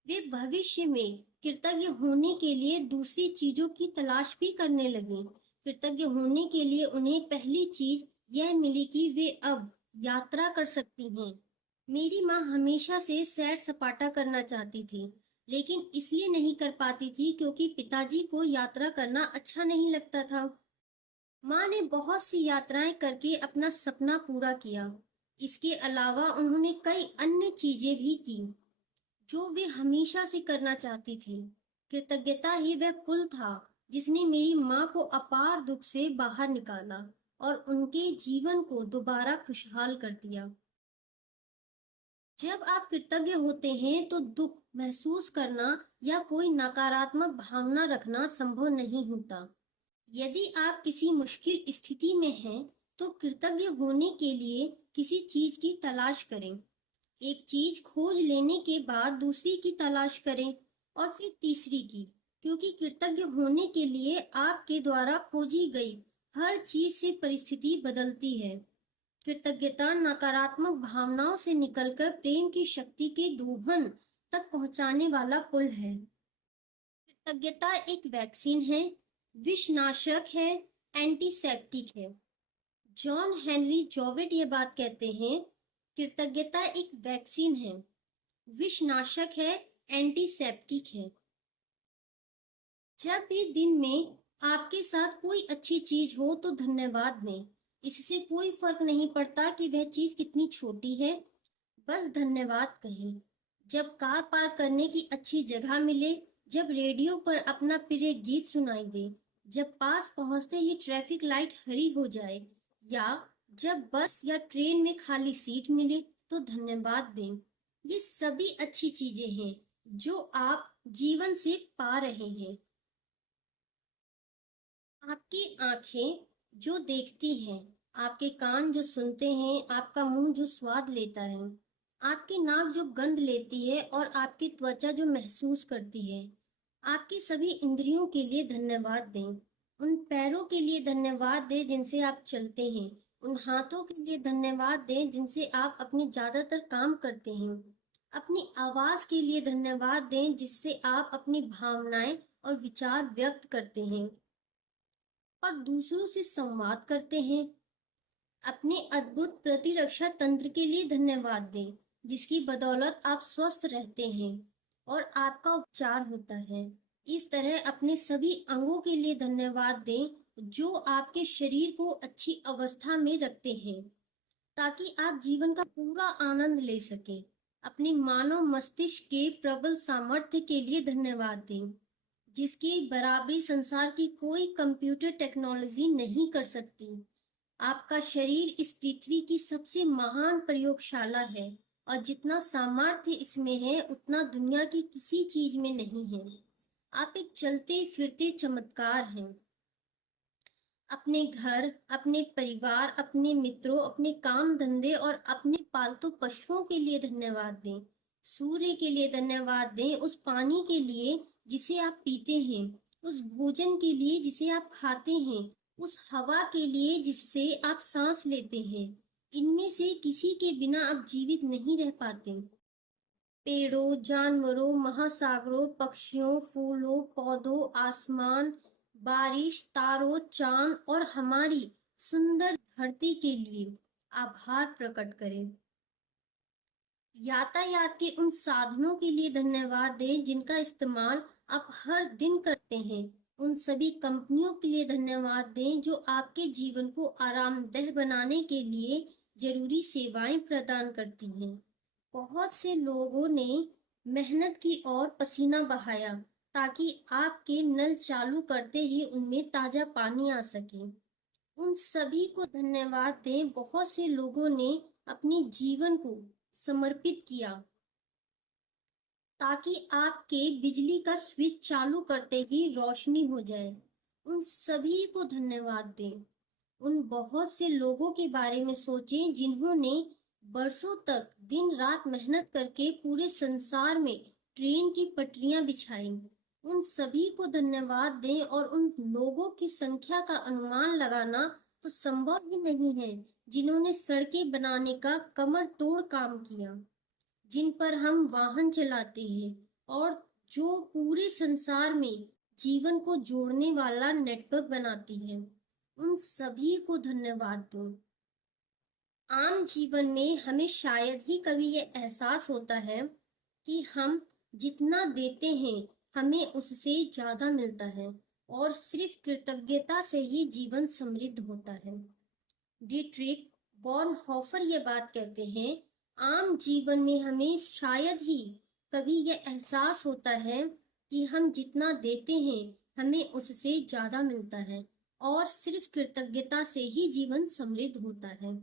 वे भविष्य में कृतज्ञ होने के लिए दूसरी चीजों की तलाश भी करने लगी। कृतज्ञ होने के लिए उन्हें पहली चीज यह मिली कि वे अब यात्रा कर सकती हैं। मेरी माँ हमेशा से सैर सपाटा करना चाहती थी, लेकिन इसलिए नहीं कर पाती थी क्योंकि पिताजी को यात्रा करना अच्छा नहीं लगता था। माँ ने बहुत सी यात्राएं करके अपना सपना पूरा किया। इसके अलावा उन्होंने कई अन्य चीजें भी की जो वे हमेशा से करना चाहती थी। कृतज्ञता ही वह पुल था जिसने मेरी माँ को अपार दुख से बाहर निकाला और उनके जीवन को दोबारा खुशहाल कर दिया। जब आप कृतज्ञ होते हैं तो दुख महसूस करना या कोई नकारात्मक भावना रखना संभव नहीं होता। यदि आप किसी मुश्किल स्थिति में हैं, तो कृतज्ञ होने के लिए किसी चीज की तलाश करें। एक चीज खोज लेने के बाद दूसरी की तलाश करें और फिर तीसरी की, क्योंकि कृतज्ञ होने के लिए आपके द्वारा खोजी गई हर चीज से परिस्थिति बदलती है। कृतज्ञता नकारात्मक भावनाओं से निकलकर प्रेम की शक्ति के दोहन तक पहुंचाने वाला पुल है। कृतज्ञता एक वैक्सीन है, विषनाशक है, एंटीसेप्टिक है। जॉन हेनरी जॉवेट ये बात कहते हैं, कृतज्ञता एक वैक्सीन है, विषनाशक है, एंटीसेप्टिक है। जब भी दिन में आपके साथ कोई अच्छी चीज हो तो धन्यवाद दें। इससे कोई फर्क नहीं पड़ता कि वह चीज कितनी छोटी है, बस धन्यवाद कहें। जब कार पार्क करने की अच्छी जगह मिले, जब रेडियो पर अपना प्रिय गीत सुनाई दे, जब पास पहुंचते ही ट्रैफिक लाइट हरी हो जाए या जब बस या ट्रेन में खाली सीट मिले तो धन्यवाद दें। ये सभी अच्छी चीजें हैं जो आप जीवन से पा रहे हैं। आपकी आंखें जो देखती हैं, आपके कान जो सुनते हैं, आपका मुंह जो स्वाद लेता है, आपकी नाक जो गंध लेती है और आपकी त्वचा जो महसूस करती है, आपकी सभी इंद्रियों के लिए धन्यवाद दें। उन पैरों के लिए धन्यवाद दें जिनसे आप चलते हैं, उन हाथों के लिए धन्यवाद दें जिनसे आप अपने ज्यादातर काम करते हैं, अपनी आवाज के लिए धन्यवाद दें जिससे आप अपनी भावनाएं और विचार व्यक्त करते हैं और दूसरों से संवाद करते हैं। अपने अद्भुत प्रतिरक्षा तंत्र के लिए धन्यवाद दें, जिसकी बदौलत आप स्वस्थ रहते हैं और आपका उपचार होता है। इस तरह अपने सभी अंगों के लिए धन्यवाद दें जो आपके शरीर को अच्छी अवस्था में रखते हैं, ताकि आप जीवन का पूरा आनंद ले सकें। अपने मानव मस्तिष्क के प्रबल सामर्थ्य के लिए धन्यवाद दें, जिसकी बराबरी संसार की कोई कंप्यूटर टेक्नोलॉजी नहीं कर सकती। आपका शरीर इस पृथ्वी की सबसे महान प्रयोगशाला है और जितना सामर्थ्य इसमें है उतना दुनिया की किसी चीज में नहीं है। आप एक चलते फिरते चमत्कार हैं। अपने घर, अपने परिवार, अपने मित्रों, अपने काम धंधे और अपने पालतू पशुओं के लिए धन्यवाद दें। सूर्य के लिए धन्यवाद दें, उस पानी के लिए जिसे आप पीते हैं, उस भोजन के लिए जिसे आप खाते हैं, उस हवा के लिए जिससे आप सांस लेते हैं। इनमें से किसी के बिना आप जीवित नहीं रह पाते। पेड़ों, जानवरों, महासागरों, पक्षियों, फूलों, पौधों, आसमान, बारिश, तारों, चांद और हमारी सुंदर धरती के लिए आभार प्रकट करें। यातायात के उन साधनों के लिए धन्यवाद दें जिनका इस्तेमाल आप हर दिन करते हैं। उन सभी कंपनियों के लिए धन्यवाद दें जो आपके जीवन को आरामदेह बनाने के लिए जरूरी सेवाएं प्रदान करती हैं। बहुत से लोगों ने मेहनत की और पसीना बहाया ताकि आपके नल चालू करते ही उनमें ताजा पानी आ सके। उन सभी को धन्यवाद दें। बहुत से लोगों ने अपने जीवन को समर्पित किया ताकि आपके बिजली का स्विच चालू करते ही रोशनी हो जाए। उन सभी को धन्यवाद दें। उन बहुत से लोगों के बारे में सोचें जिन्होंने बरसों तक दिन रात मेहनत करके पूरे संसार में ट्रेन की पटरियां बिछाई। उन सभी को धन्यवाद दें और उन लोगों की संख्या का अनुमान लगाना तो संभव ही नहीं है जिन्होंने सड़कें बनाने का कमर तोड़ काम किया, जिन पर हम वाहन चलाते हैं और जो पूरे संसार में जीवन को जोड़ने वाला नेटवर्क बनाती है। उन सभी को धन्यवाद दो। आम जीवन में हमें शायद ही कभी यह एहसास होता है कि हम जितना देते हैं हमें उससे ज्यादा मिलता है और सिर्फ कृतज्ञता से ही जीवन समृद्ध होता है। डीट्रिक बॉर्नहोफर ये बात कहते हैं, आम जीवन में हमें शायद ही कभी यह एहसास होता है कि हम जितना देते हैं हमें उससे ज्यादा मिलता है और सिर्फ कृतज्ञता से ही जीवन समृद्ध होता है।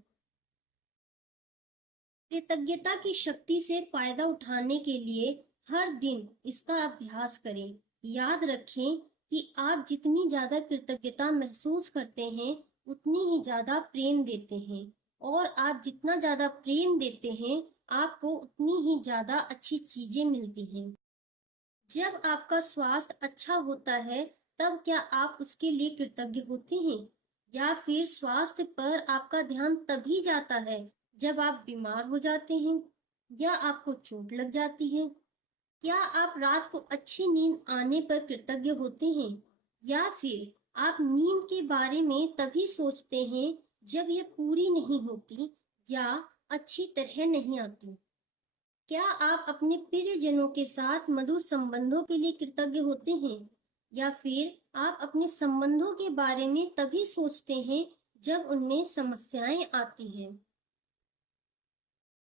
कृतज्ञता की शक्ति से फायदा उठाने के लिए हर दिन इसका अभ्यास करें। याद रखें कि आप जितनी ज्यादा कृतज्ञता महसूस करते हैं उतनी ही ज्यादा प्रेम देते हैं और आप जितना ज्यादा प्रेम देते हैं आपको उतनी ही ज्यादा अच्छी चीजें मिलती हैं। जब आपका स्वास्थ्य अच्छा होता है तब क्या आप उसके लिए कृतज्ञ होते हैं या फिर स्वास्थ्य पर आपका ध्यान तभी जाता है जब आप बीमार हो जाते हैं या आपको चोट लग जाती है? क्या आप रात को अच्छी नींद आने पर कृतज्ञ होते हैं या फिर आप नींद के बारे में तभी सोचते हैं जब यह पूरी नहीं होती या अच्छी तरह नहीं आती? क्या आप अपने प्रियजनों के साथ मधुर संबंधों के लिए कृतज्ञ होते हैं या फिर आप अपने संबंधों के बारे में तभी सोचते हैं जब उनमें समस्याएं आती हैं?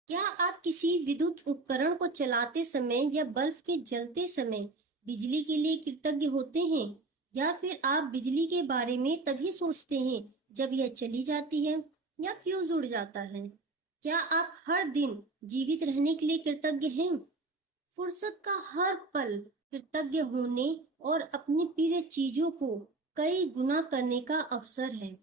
क्या आप किसी विद्युत उपकरण को चलाते समय या बल्ब के जलते समय बिजली के लिए कृतज्ञ होते हैं या फिर आप बिजली के बारे में तभी सोचते हैं जब यह चली जाती है या फ्यूज उड़ जाता है? क्या आप हर दिन जीवित रहने के लिए कृतज्ञ हैं? फुर्सत का हर पल कृतज्ञ होने और अपनी प्रिय चीजों को कई गुना करने का अवसर है।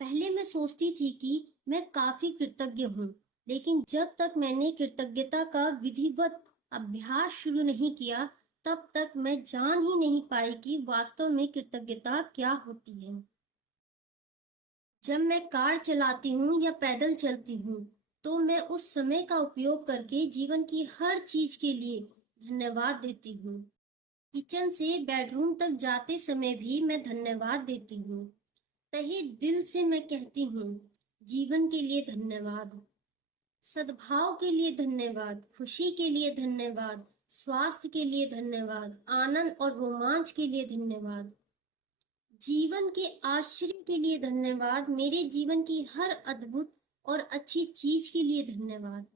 पहले मैं सोचती थी कि मैं काफी कृतज्ञ हूँ, लेकिन जब तक मैंने कृतज्ञता का विधिवत अभ्यास शुरू नहीं किया, तब तक मैं जान ही नहीं पाई कि वास्तव में कृतज्ञता क्या होती है। जब मैं कार चलाती हूँ या पैदल चलती हूँ, तो मैं उस समय का उपयोग करके जीवन की हर चीज के लिए धन्यवाद देती हूँ। किचन से बेडरूम तक जाते समय भी मैं धन्यवाद देती हूँ। तहे दिल से मैं कहती हूँ, जीवन के लिए धन्यवाद, सद्भाव के लिए धन्यवाद, खुशी के लिए धन्यवाद, स्वास्थ्य के लिए धन्यवाद, आनंद और रोमांच के लिए धन्यवाद, जीवन के आश्चर्य के लिए धन्यवाद, मेरे जीवन की हर अद्भुत और अच्छी चीज के लिए धन्यवाद।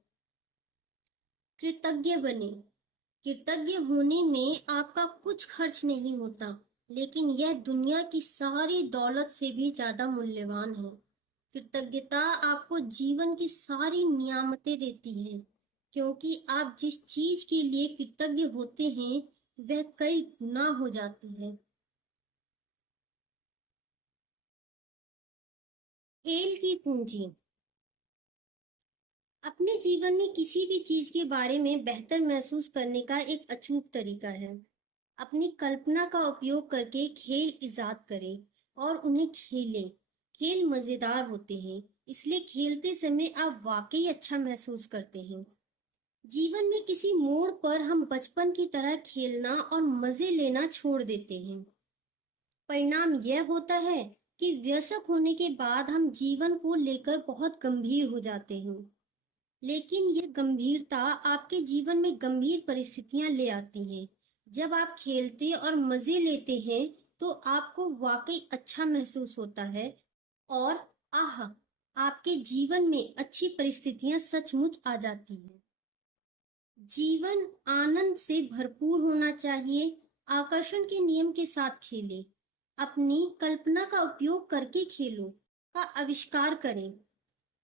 कृतज्ञ बने। कृतज्ञ होने में आपका कुछ खर्च नहीं होता, लेकिन यह दुनिया की सारी दौलत से भी ज्यादा मूल्यवान है। कृतज्ञता आपको जीवन की सारी नियामतें देती है, क्योंकि आप जिस चीज के लिए कृतज्ञ होते हैं वह कई गुना हो जाती है। खेल की कुंजी। अपने जीवन में किसी भी चीज के बारे में बेहतर महसूस करने का एक अचूक तरीका है। अपनी कल्पना का उपयोग करके खेल इजाद करें और उन्हें खेलें। खेल मजेदार होते हैं, इसलिए खेलते समय आप वाकई अच्छा महसूस करते हैं। जीवन में किसी मोड़ पर हम बचपन की तरह खेलना और मजे लेना छोड़ देते हैं। परिणाम यह होता है कि वयस्क होने के बाद हम जीवन को लेकर बहुत गंभीर हो जाते हैं। लेकिन यह गंभीरता आपके जीवन में गंभीर परिस्थितियां ले आती हैं। जब आप खेलते और मजे लेते हैं तो आपको वाकई अच्छा महसूस होता है और आह, आपके जीवन में अच्छी परिस्थितियां सचमुच आ जाती हैं। जीवन आनंद से भरपूर होना चाहिए। आकर्षण के नियम के साथ खेलें। अपनी कल्पना का उपयोग करके खेलों का आविष्कार करें,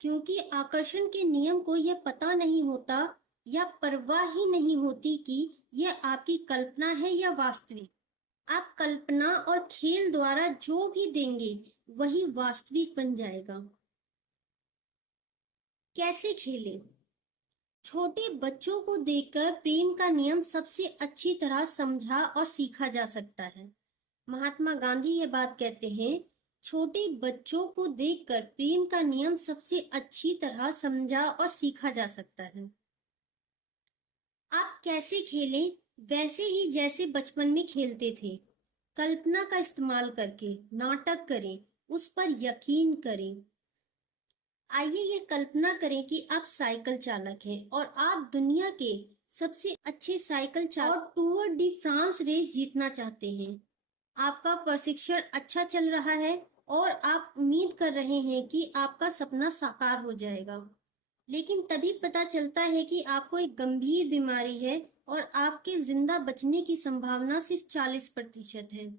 क्योंकि आकर्षण के नियम को यह पता नहीं होता या परवाह ही नहीं होती कि यह आपकी कल्पना है या वास्तविक। आप कल्पना और खेल द्वारा जो भी देंगे वही वास्तविक बन जाएगा। कैसे खेलें? छोटे बच्चों को देखकर प्रेम का नियम सबसे अच्छी तरह समझा और सीखा जा सकता है। महात्मा गांधी ये बात कहते हैं, छोटे बच्चों को देखकर प्रेम का नियम सबसे अच्छी तरह समझा और सीखा जा सकता है। आप कैसे खेलें? वैसे ही जैसे बचपन में खेलते थे। कल्पना का इस्तेमाल करके नाटक करें, उस पर यकीन करें। आइए ये कल्पना करें कि आप साइकिल चालक हैं और आप दुनिया के सबसे अच्छे साइकिल चालक और टूर डी फ्रांस रेस जीतना चाहते हैं। आपका प्रशिक्षण अच्छा चल रहा है और आप उम्मीद कर रहे हैं कि आपका सपना साकार हो जाएगा। लेकिन तभी पता चलता है कि आपको एक गंभीर बीमारी है और आपके जिंदा बचने की संभावना सिर्फ 40% है।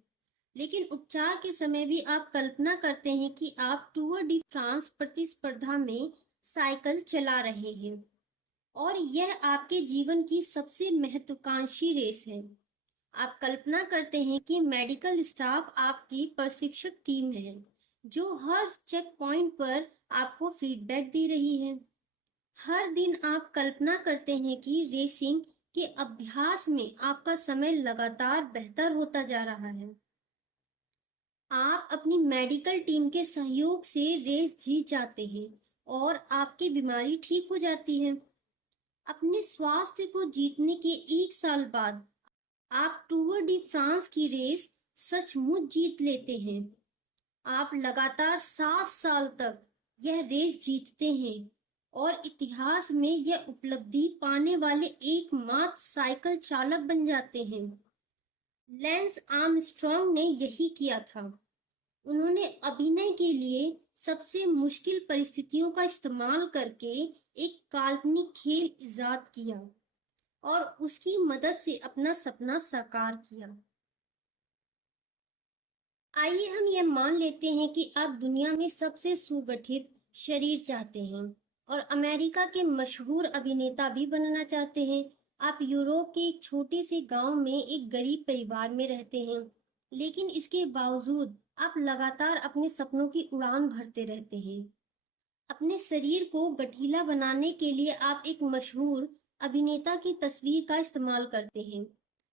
लेकिन उपचार के समय भी आप कल्पना करते हैं कि आप टूर डी फ्रांस प्रतिस्पर्धा में साइकिल चला रहे हैं और यह आपके जीवन की सबसे महत्वाकांक्षी रेस है। आप कल्पना करते हैं कि मेडिकल स्टाफ आपकी प्रशिक्षक टीम है जो हर चेक पॉइंट पर आपको फीडबैक दे रही है। हर दिन आप कल्पना करते हैं कि रेसिंग के अभ्यास में आपका समय लगातार बेहतर होता जा रहा है। आप अपनी मेडिकल टीम के सहयोग से रेस जीत जाते हैं और आपकी बीमारी ठीक हो जाती है। अपने स्वास्थ्य को जीतने के 1 साल बाद आप टूर डी फ्रांस की रेस सचमुच जीत लेते हैं। आप लगातार 7 साल तक यह रेस जीतते हैं और इतिहास में यह उपलब्धि पाने वाले एकमात्र साइकिल चालक बन जाते हैं। लैंस आर्मस्ट्रॉन्ग ने यही किया था। उन्होंने अभिनय के लिए सबसे मुश्किल परिस्थितियों का इस्तेमाल करके एक काल्पनिक खेल इजाद किया और उसकी मदद से अपना सपना साकार किया। आइए हम यह मान लेते हैं कि आप दुनिया में सबसे सुगठित शरीर चाहते हैं और अमेरिका के मशहूर अभिनेता भी बनना चाहते हैं। आप यूरोप के एक छोटे से गांव में एक गरीब परिवार में रहते हैं, लेकिन इसके बावजूद आप लगातार अपने सपनों की उड़ान भरते रहते हैं। अपने शरीर को गठीला बनाने के लिए आप एक मशहूर अभिनेता की तस्वीर का इस्तेमाल करते हैं।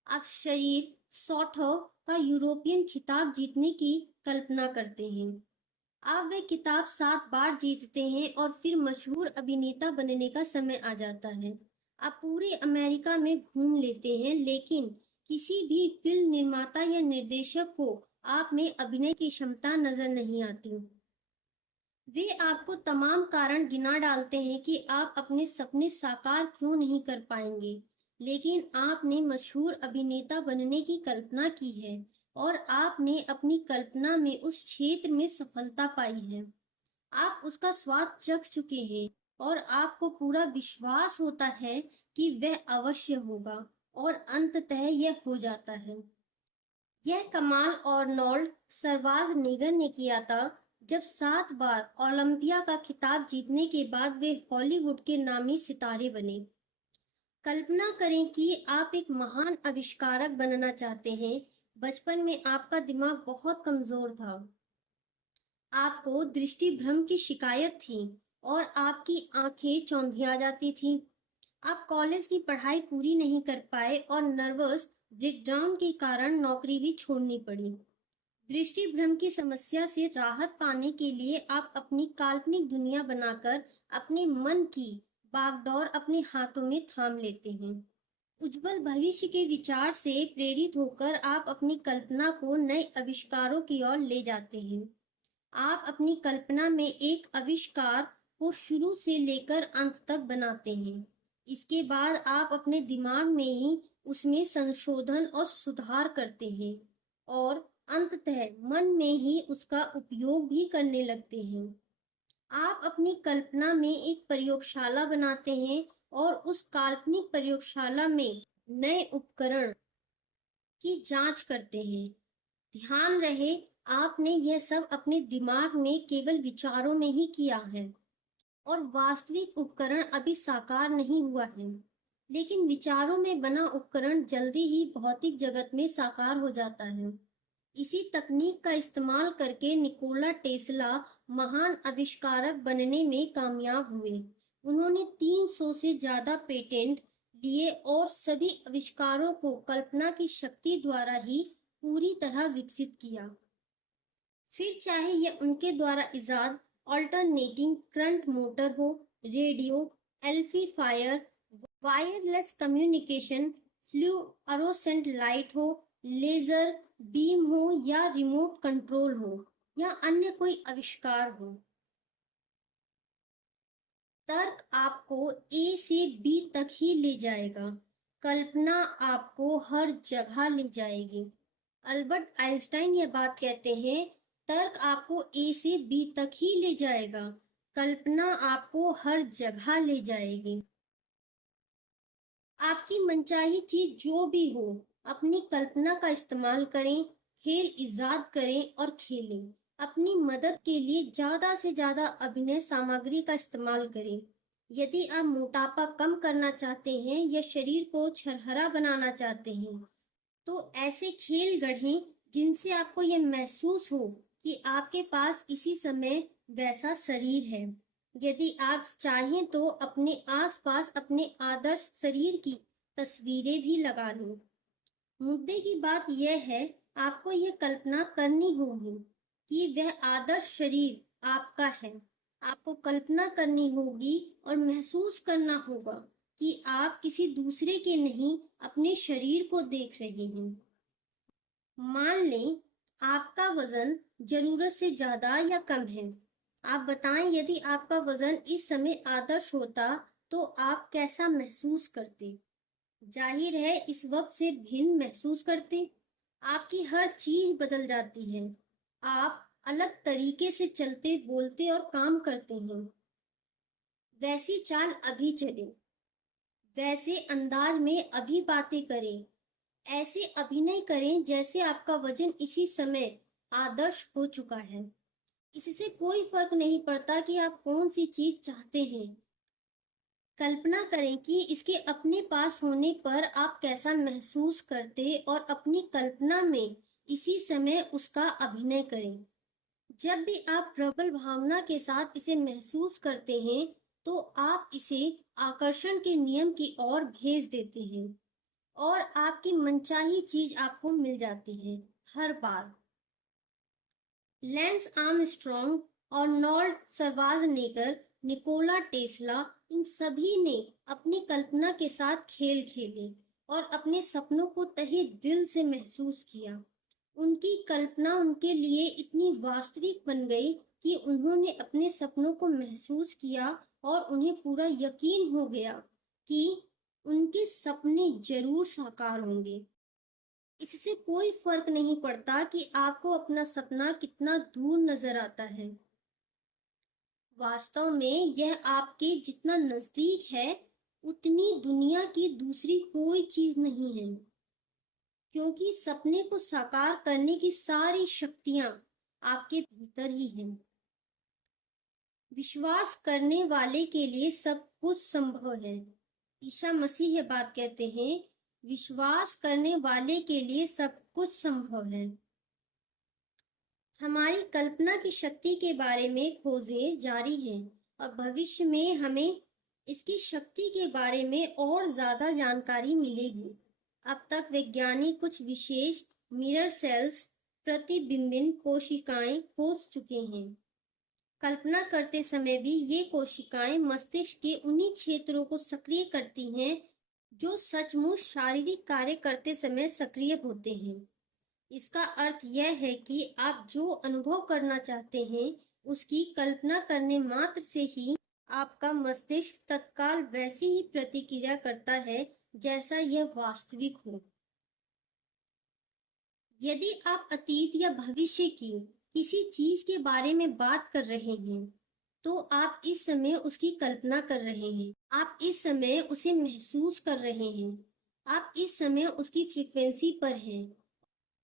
आप शरीर सौठव का यूरोपियन खिताब जीतने की कल्पना करते हैं। आप वह किताब 7 बार जीतते हैं और फिर मशहूर अभिनेता बनने का समय आ जाता है। आप पूरे अमेरिका में घूम लेते हैं, लेकिन किसी भी फिल्म निर्माता या निर्देशक को आप में अभिनय की क्षमता नजर नहीं आती। वे आपको तमाम कारण गिना डालते हैं कि आप अपने सपने साकार क्यों नहीं कर पाएंगे, लेकिन आपने मशहूर अभिनेता बनने की कल्पना की है और आपने अपनी कल्पना में उस क्षेत्र में सफलता पाई है। आप उसका स्वाद चख चुके हैं और आपको पूरा विश्वास होता है कि वह अवश्य होगा और अंततः यह हो जाता है। यह कमाल आर्नोल्ड श्वार्ज़नेगर ने किया था जब 7 बार ओलंपिया का खिताब जीतने के बाद वे हॉलीवुड के नामी सितारे बने। कल्पना करें कि आप एक महान आविष्कारक बनना चाहते हैं। बचपन में आपका दिमाग बहुत कमजोर था। आपको दृष्टि भ्रम की शिकायत थी और आपकी आंखें चौंधिया जाती थी। आप कॉलेज की पढ़ाई पूरी नहीं कर पाए और नर्वस ब्रेकडाउन के कारण नौकरी भी छोड़नी पड़ी। दृष्टि भ्रम की समस्या से राहत पाने के लिए आप अपनी काल्पनिक दुनिया बनाकर अपने मन की बागडोर अपने हाथों में थाम लेते हैं। उज्जवल भविष्य के विचार से प्रेरित होकर आप अपनी कल्पना को नए आविष्कारों की ओर ले जाते हैं। आप अपनी कल्पना में एक आविष्कार को शुरू से लेकर अंत तक बनाते हैं। इसके बाद आप अपने दिमाग में ही उसमें संशोधन और सुधार करते हैं और अंततः मन में ही उसका उपयोग भी करने लगते हैं। आप अपनी कल्पना में एक प्रयोगशाला बनाते हैं और उस काल्पनिक प्रयोगशाला में नए उपकरण की जांच करते हैं। ध्यान रहे, आपने यह सब अपने दिमाग में केवल विचारों में ही किया है और वास्तविक उपकरण अभी साकार नहीं हुआ है। लेकिन विचारों में बना उपकरण जल्दी ही भौतिक जगत में साकार हो जाता है। इसी तकनीक का इस्तेमाल करके निकोला टेस्ला महान आविष्कारक बनने में कामयाब हुए। उन्होंने 300 से ज्यादा पेटेंट लिए और सभी आविष्कारों को कल्पना की शक्ति द्वारा ही पूरी तरह विकसित किया। फिर चाहे यह उनके द्वारा इजाद अल्टरनेटिंग करंट मोटर हो, रेडियो, एल्फीफायर, वायरलेस कम्युनिकेशन, फ्लूओरोसेंट लाइट हो, लेजर बीम हो या रिमोट कंट्रोल हो या अन्य कोई आविष्कार हो। तर्क आपको ए से बी तक ही ले जाएगा। कल्पना आपको हर जगह ले जाएगी। अल्बर्ट आइंस्टाइन यह बात कहते हैं, तर्क आपको ए से बी तक ही ले जाएगा, कल्पना आपको हर जगह ले जाएगी। आपकी मनचाही चीज जो भी हो, अपनी कल्पना का इस्तेमाल करें, खेल इजाद करें और खेलें। अपनी मदद के लिए ज्यादा से ज्यादा अभिनय सामग्री का इस्तेमाल करें। यदि आप मोटापा कम करना चाहते हैं या शरीर को छरहरा बनाना चाहते हैं, तो ऐसे खेल गढ़ें जिनसे आपको यह महसूस हो कि आपके पास इसी समय वैसा शरीर है। यदि आप चाहें तो अपने आसपास अपने आदर्श शरीर की तस्वीरें भी लगा लें। मुद्दे की बात यह है, आपको यह कल्पना करनी होगी कि वह आदर्श शरीर आपका है। आपको कल्पना करनी होगी और महसूस करना होगा कि आप किसी दूसरे के नहीं, अपने शरीर को देख रहे हैं। मान लें आपका वजन जरूरत से ज्यादा या कम है। आप बताएं, यदि आपका वजन इस समय आदर्श होता तो आप कैसा महसूस करते? जाहिर है इस वक्त से भिन्न महसूस करते। आपकी हर चीज बदल जाती है। आप अलग तरीके से चलते, बोलते और काम करते हैं। वैसी चाल अभी चले, वैसे अंदाज में अभी बातें करें, ऐसे अभिनय करें जैसे आपका वजन इसी समय आदर्श हो चुका है। इससे कोई फर्क नहीं पड़ता कि आप कौन सी चीज चाहते हैं। कल्पना करें कि इसके अपने पास होने पर आप कैसा महसूस करते और अपनी कल्पना में इसी समय उसका अभिनय करें। जब भी आप प्रबल भावना के साथ इसे महसूस करते हैं, तो आप इसे आकर्षण के नियम की ओर भेज देते हैं और आपकी मनचाही चीज आपको मिल जाती है हर बार। Lance Armstrong, Arnold Schwarzenegger, Nikola Tesla, इन सभी ने अपनी कल्पना के साथ खेल खेले और अपने सपनों को तहे दिल से महसूस किया। उनकी कल्पना उनके लिए इतनी वास्तविक बन गई कि उन्होंने अपने सपनों को महसूस किया और उन्हें पूरा यकीन हो गया कि उनके सपने जरूर साकार होंगे। इससे कोई फर्क नहीं पड़ता कि आपको अपना सपना कितना दूर नजर आता है। वास्तव में यह आपके जितना नजदीक है, उतनी दुनिया की दूसरी कोई चीज नहीं है, क्योंकि सपने को साकार करने की सारी शक्तियां आपके भीतर ही हैं। विश्वास करने वाले के लिए सब कुछ संभव है। ईसा मसीह ये बात कहते हैं, विश्वास करने वाले के लिए सब कुछ संभव है। हमारी कल्पना की शक्ति के बारे में खोजें जारी हैं और भविष्य में हमें इसकी शक्ति के बारे में और ज्यादा जानकारी मिलेगी। अब तक वैज्ञानिक कुछ विशेष मिरर सेल्स, प्रतिबिंबित कोशिकाएं खोज चुके हैं। कल्पना करते समय भी ये कोशिकाएं मस्तिष्क के उन्हीं क्षेत्रों को सक्रिय करती हैं जो सचमुच शारीरिक कार्य करते समय सक्रिय होते हैं। इसका अर्थ यह है कि आप जो अनुभव करना चाहते हैं, उसकी कल्पना करने मात्र से ही आपका मस्तिष्क तत्काल वैसी ही प्रतिक्रिया करता है जैसा यह वास्तविक हो। यदि आप अतीत या भविष्य की किसी चीज के बारे में बात कर रहे हैं, तो आप इस समय उसकी कल्पना कर रहे हैं। आप इस समय उसे महसूस कर रहे हैं। आप इस समय उसकी फ्रीक्वेंसी पर हैं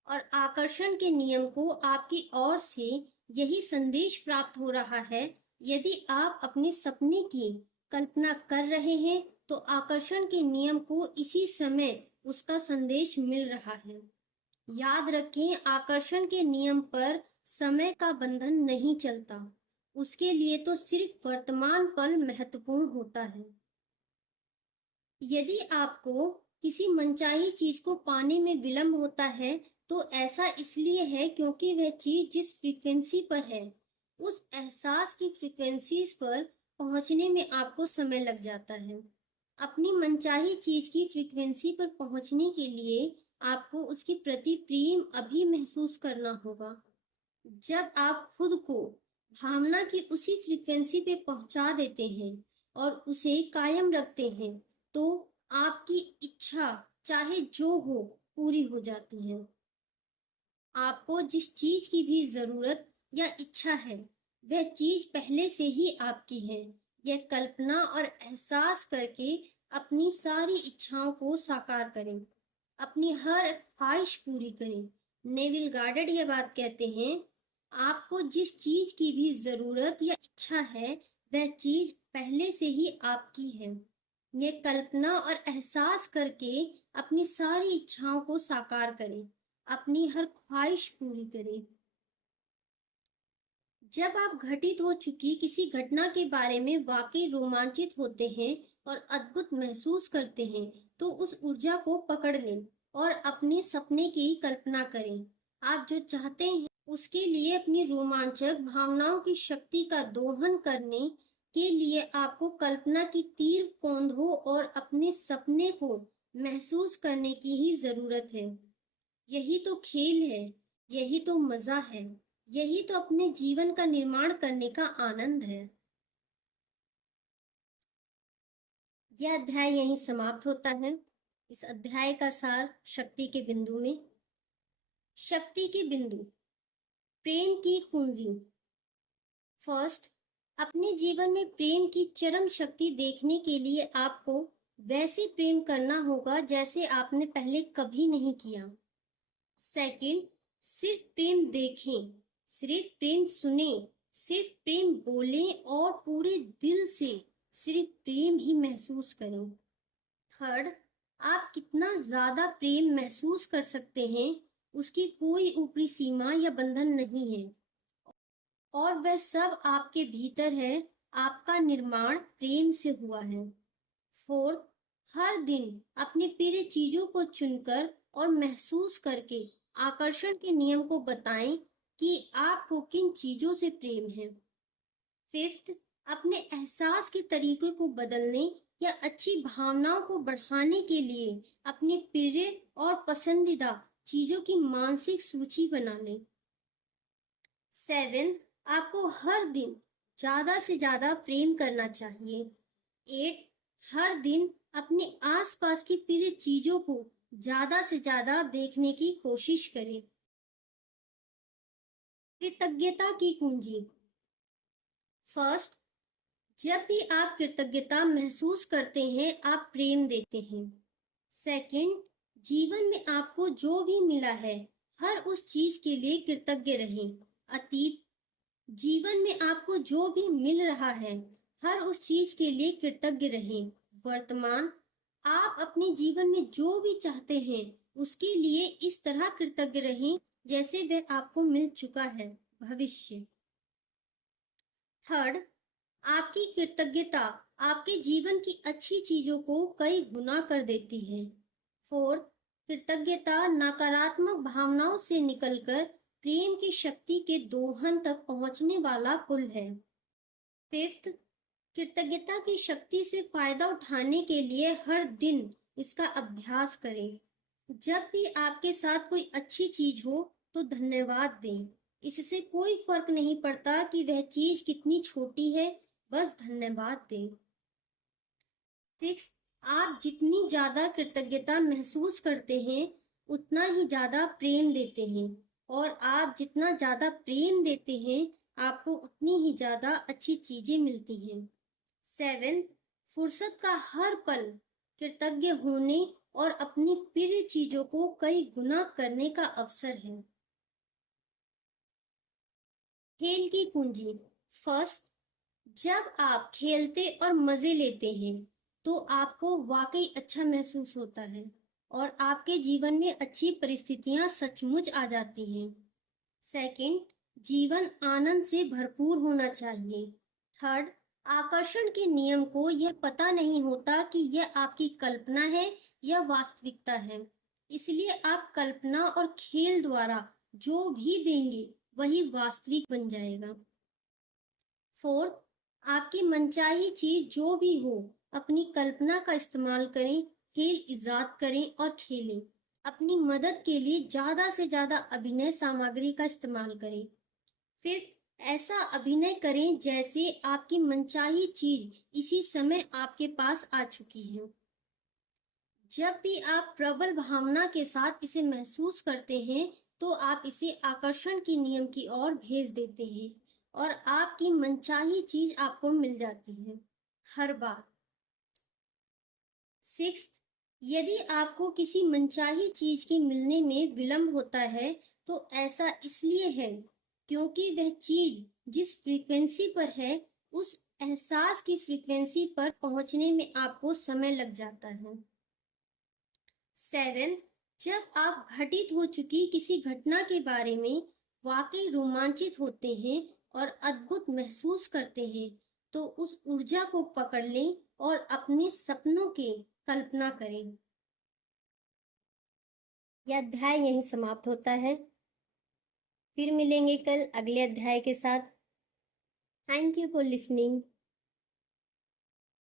और आकर्षण के नियम को आपकी ओर से यही संदेश प्राप्त हो रहा है। यदि आप अपने सपने की कल्पना कर रहे हैं, तो आकर्षण के नियम को इसी समय उसका संदेश मिल रहा है। याद रखें, आकर्षण के नियम पर समय का बंधन नहीं चलता। उसके लिए तो सिर्फ वर्तमान पल महत्वपूर्ण होता है। यदि आपको किसी मनचाही चीज को पाने में विलंब होता है, तो ऐसा इसलिए है क्योंकि वह चीज जिस फ्रीक्वेंसी पर है, उस एहसास की फ्रीक्वेंसीज पर पहुंचने में आपको समय लग जाता है। अपनी मनचाही चीज की फ्रीक्वेंसी पर पहुंचने के लिए आपको उसके प्रति प्रेम अभी महसूस करना होगा। जब आप खुद को भावना की उसी फ्रीक्वेंसी पे पहुंचा देते हैं और उसे कायम रखते हैं, तो आपकी इच्छा चाहे जो हो पूरी हो जाती है। आपको जिस चीज की भी जरूरत या इच्छा है, वह चीज पहले से ही आपकी है। यह कल्पना और एहसास करके अपनी सारी इच्छाओं को साकार करें, अपनी हर ख्वाहिश पूरी करें। नेविल गार्डन ये बात कहते हैं, आपको जिस चीज की भी जरूरत या इच्छा है, वह चीज पहले से ही आपकी है। ये कल्पना और एहसास करके अपनी सारी इच्छाओं को साकार करें, अपनी हर ख्वाहिश पूरी करें। जब आप घटित हो चुकी किसी घटना के बारे में वाकई रोमांचित होते हैं और अद्भुत महसूस करते हैं, तो उस ऊर्जा को पकड़ लें और अपने सपने की कल्पना करें। आप जो चाहते हैं, उसके लिए अपनी रोमांचक भावनाओं की शक्ति का दोहन करने के लिए आपको कल्पना की तीव्र कौंधों और अपने सपने को महसूस करने की ही जरूरत है। यही तो खेल है, यही तो मजा है, यही तो अपने जीवन का निर्माण करने का आनंद है। यह अध्याय यहीं समाप्त होता है। इस अध्याय का सार शक्ति के बिंदु में। शक्ति के बिंदु, प्रेम की कुंजी। फर्स्ट, अपने जीवन में प्रेम की चरम शक्ति देखने के लिए आपको वैसे प्रेम करना होगा जैसे आपने पहले कभी नहीं किया। सेकंड, सिर्फ प्रेम देखें, सिर्फ प्रेम सुने, सिर्फ प्रेम बोलें और पूरे दिल से सिर्फ प्रेम ही महसूस करें। थर्ड, आप कितना ज्यादा प्रेम महसूस कर सकते हैं, उसकी कोई ऊपरी सीमा या बंधन नहीं है और वह सब आपके भीतर है। आपका निर्माण प्रेम से हुआ है। फोर्थ, हर दिन अपने प्रिय चीजों को चुनकर और महसूस करके आकर्षण के नियम को बताएं कि आपको किन चीजों से प्रेम है। फिफ्थ, अपने एहसास के तरीके को बदलने या अच्छी भावनाओं को बढ़ाने के लिए अपने प्रिय और पसंदीदा चीजों की मानसिक सूची बना लें। सेवेंथ, आपको हर दिन ज्यादा से ज्यादा प्रेम करना चाहिए। एट, हर दिन अपने आसपास की प्रिय चीजों को ज्यादा से ज्यादा देखने की कोशिश करें। कृतज्ञता की कुंजी। फर्स्ट, जब भी आप कृतज्ञता महसूस करते हैं, आप प्रेम देते हैं। सेकंड, जीवन में आपको जो भी मिला है, हर उस चीज के लिए कृतज्ञ रहें। अतीत, जीवन में आपको जो भी मिल रहा है, हर उस चीज के लिए कृतज्ञ रहें। वर्तमान, आप अपने जीवन में जो भी चाहते हैं, उसके लिए इस तरह कृतज्ञ रहें जैसे वह आपको मिल चुका है। भविष्य। थर्ड, आपकी कृतज्ञता आपके जीवन की अच्छी चीजों को कई गुना कर देती है। फोर्थ, कृतज्ञता नकारात्मक भावनाओं से निकलकर प्रेम की शक्ति के दोहन तक पहुंचने वाला पुल है। फिफ्थ, कृतज्ञता की शक्ति से फायदा उठाने के लिए हर दिन इसका अभ्यास करें। जब भी आपके साथ कोई अच्छी चीज हो तो धन्यवाद दें। इससे कोई फर्क नहीं पड़ता कि वह चीज कितनी छोटी है, बस धन्यवाद दें। 6, आप जितनी ज्यादा कृतज्ञता महसूस करते हैं उतना ही ज्यादा प्रेम देते हैं, और आप जितना ज्यादा प्रेम देते हैं आपको उतनी ही ज्यादा अच्छी चीजें मिलती हैं। 7, फुर्सत का हर पल कृतज्ञ होने और अपनी प्रिय चीजों को कई गुना करने का अवसर है। खेल की कुंजी। फर्स्ट, जब आप खेलते और मजे लेते हैं तो आपको वाकई अच्छा महसूस होता है और आपके जीवन में अच्छी परिस्थितियां सचमुच आ जाती हैं। सेकंड, जीवन आनंद से भरपूर होना चाहिए। थर्ड, आकर्षण के नियम को यह पता नहीं होता कि यह आपकी कल्पना है या वास्तविकता है, इसलिए आप कल्पना और खेल द्वारा जो भी देंगे वही वास्तविक बन जाएगा। फोर्थ, आपकी मनचाही चीज जो भी हो, अपनी कल्पना का इस्तेमाल करें, खेल इजाद करें और खेलें। अपनी मदद के लिए ज्यादा से ज्यादा अभिनय सामग्री का इस्तेमाल करें। फिफ्थ, ऐसा अभिनय करें जैसे आपकी मनचाही चीज इसी समय आपके पास आ चुकी है। जब भी आप प्रबल भावना के साथ इसे महसूस करते हैं तो आप इसे आकर्षण के नियम की ओर भेज देते हैं और आपकी मनचाही चीज आपको मिल जाती है हर बार। 6, यदि आपको किसी मनचाही चीज के मिलने में विलंब होता है तो ऐसा इसलिए है क्योंकि वह चीज जिस फ्रीक्वेंसी पर है उस एहसास की फ्रीक्वेंसी पर पहुंचने में आपको समय लग जाता है। 7, जब आप घटित हो चुकी किसी घटना के बारे में वाकई रोमांचित होते हैं और अद्भुत महसूस करते हैं तो उस ऊर्जा को पकड़ लें और अपने सपनों की कल्पना करें। यह अध्याय यहीं समाप्त होता है। फिर मिलेंगे कल अगले अध्याय के साथ। Thank you for listening.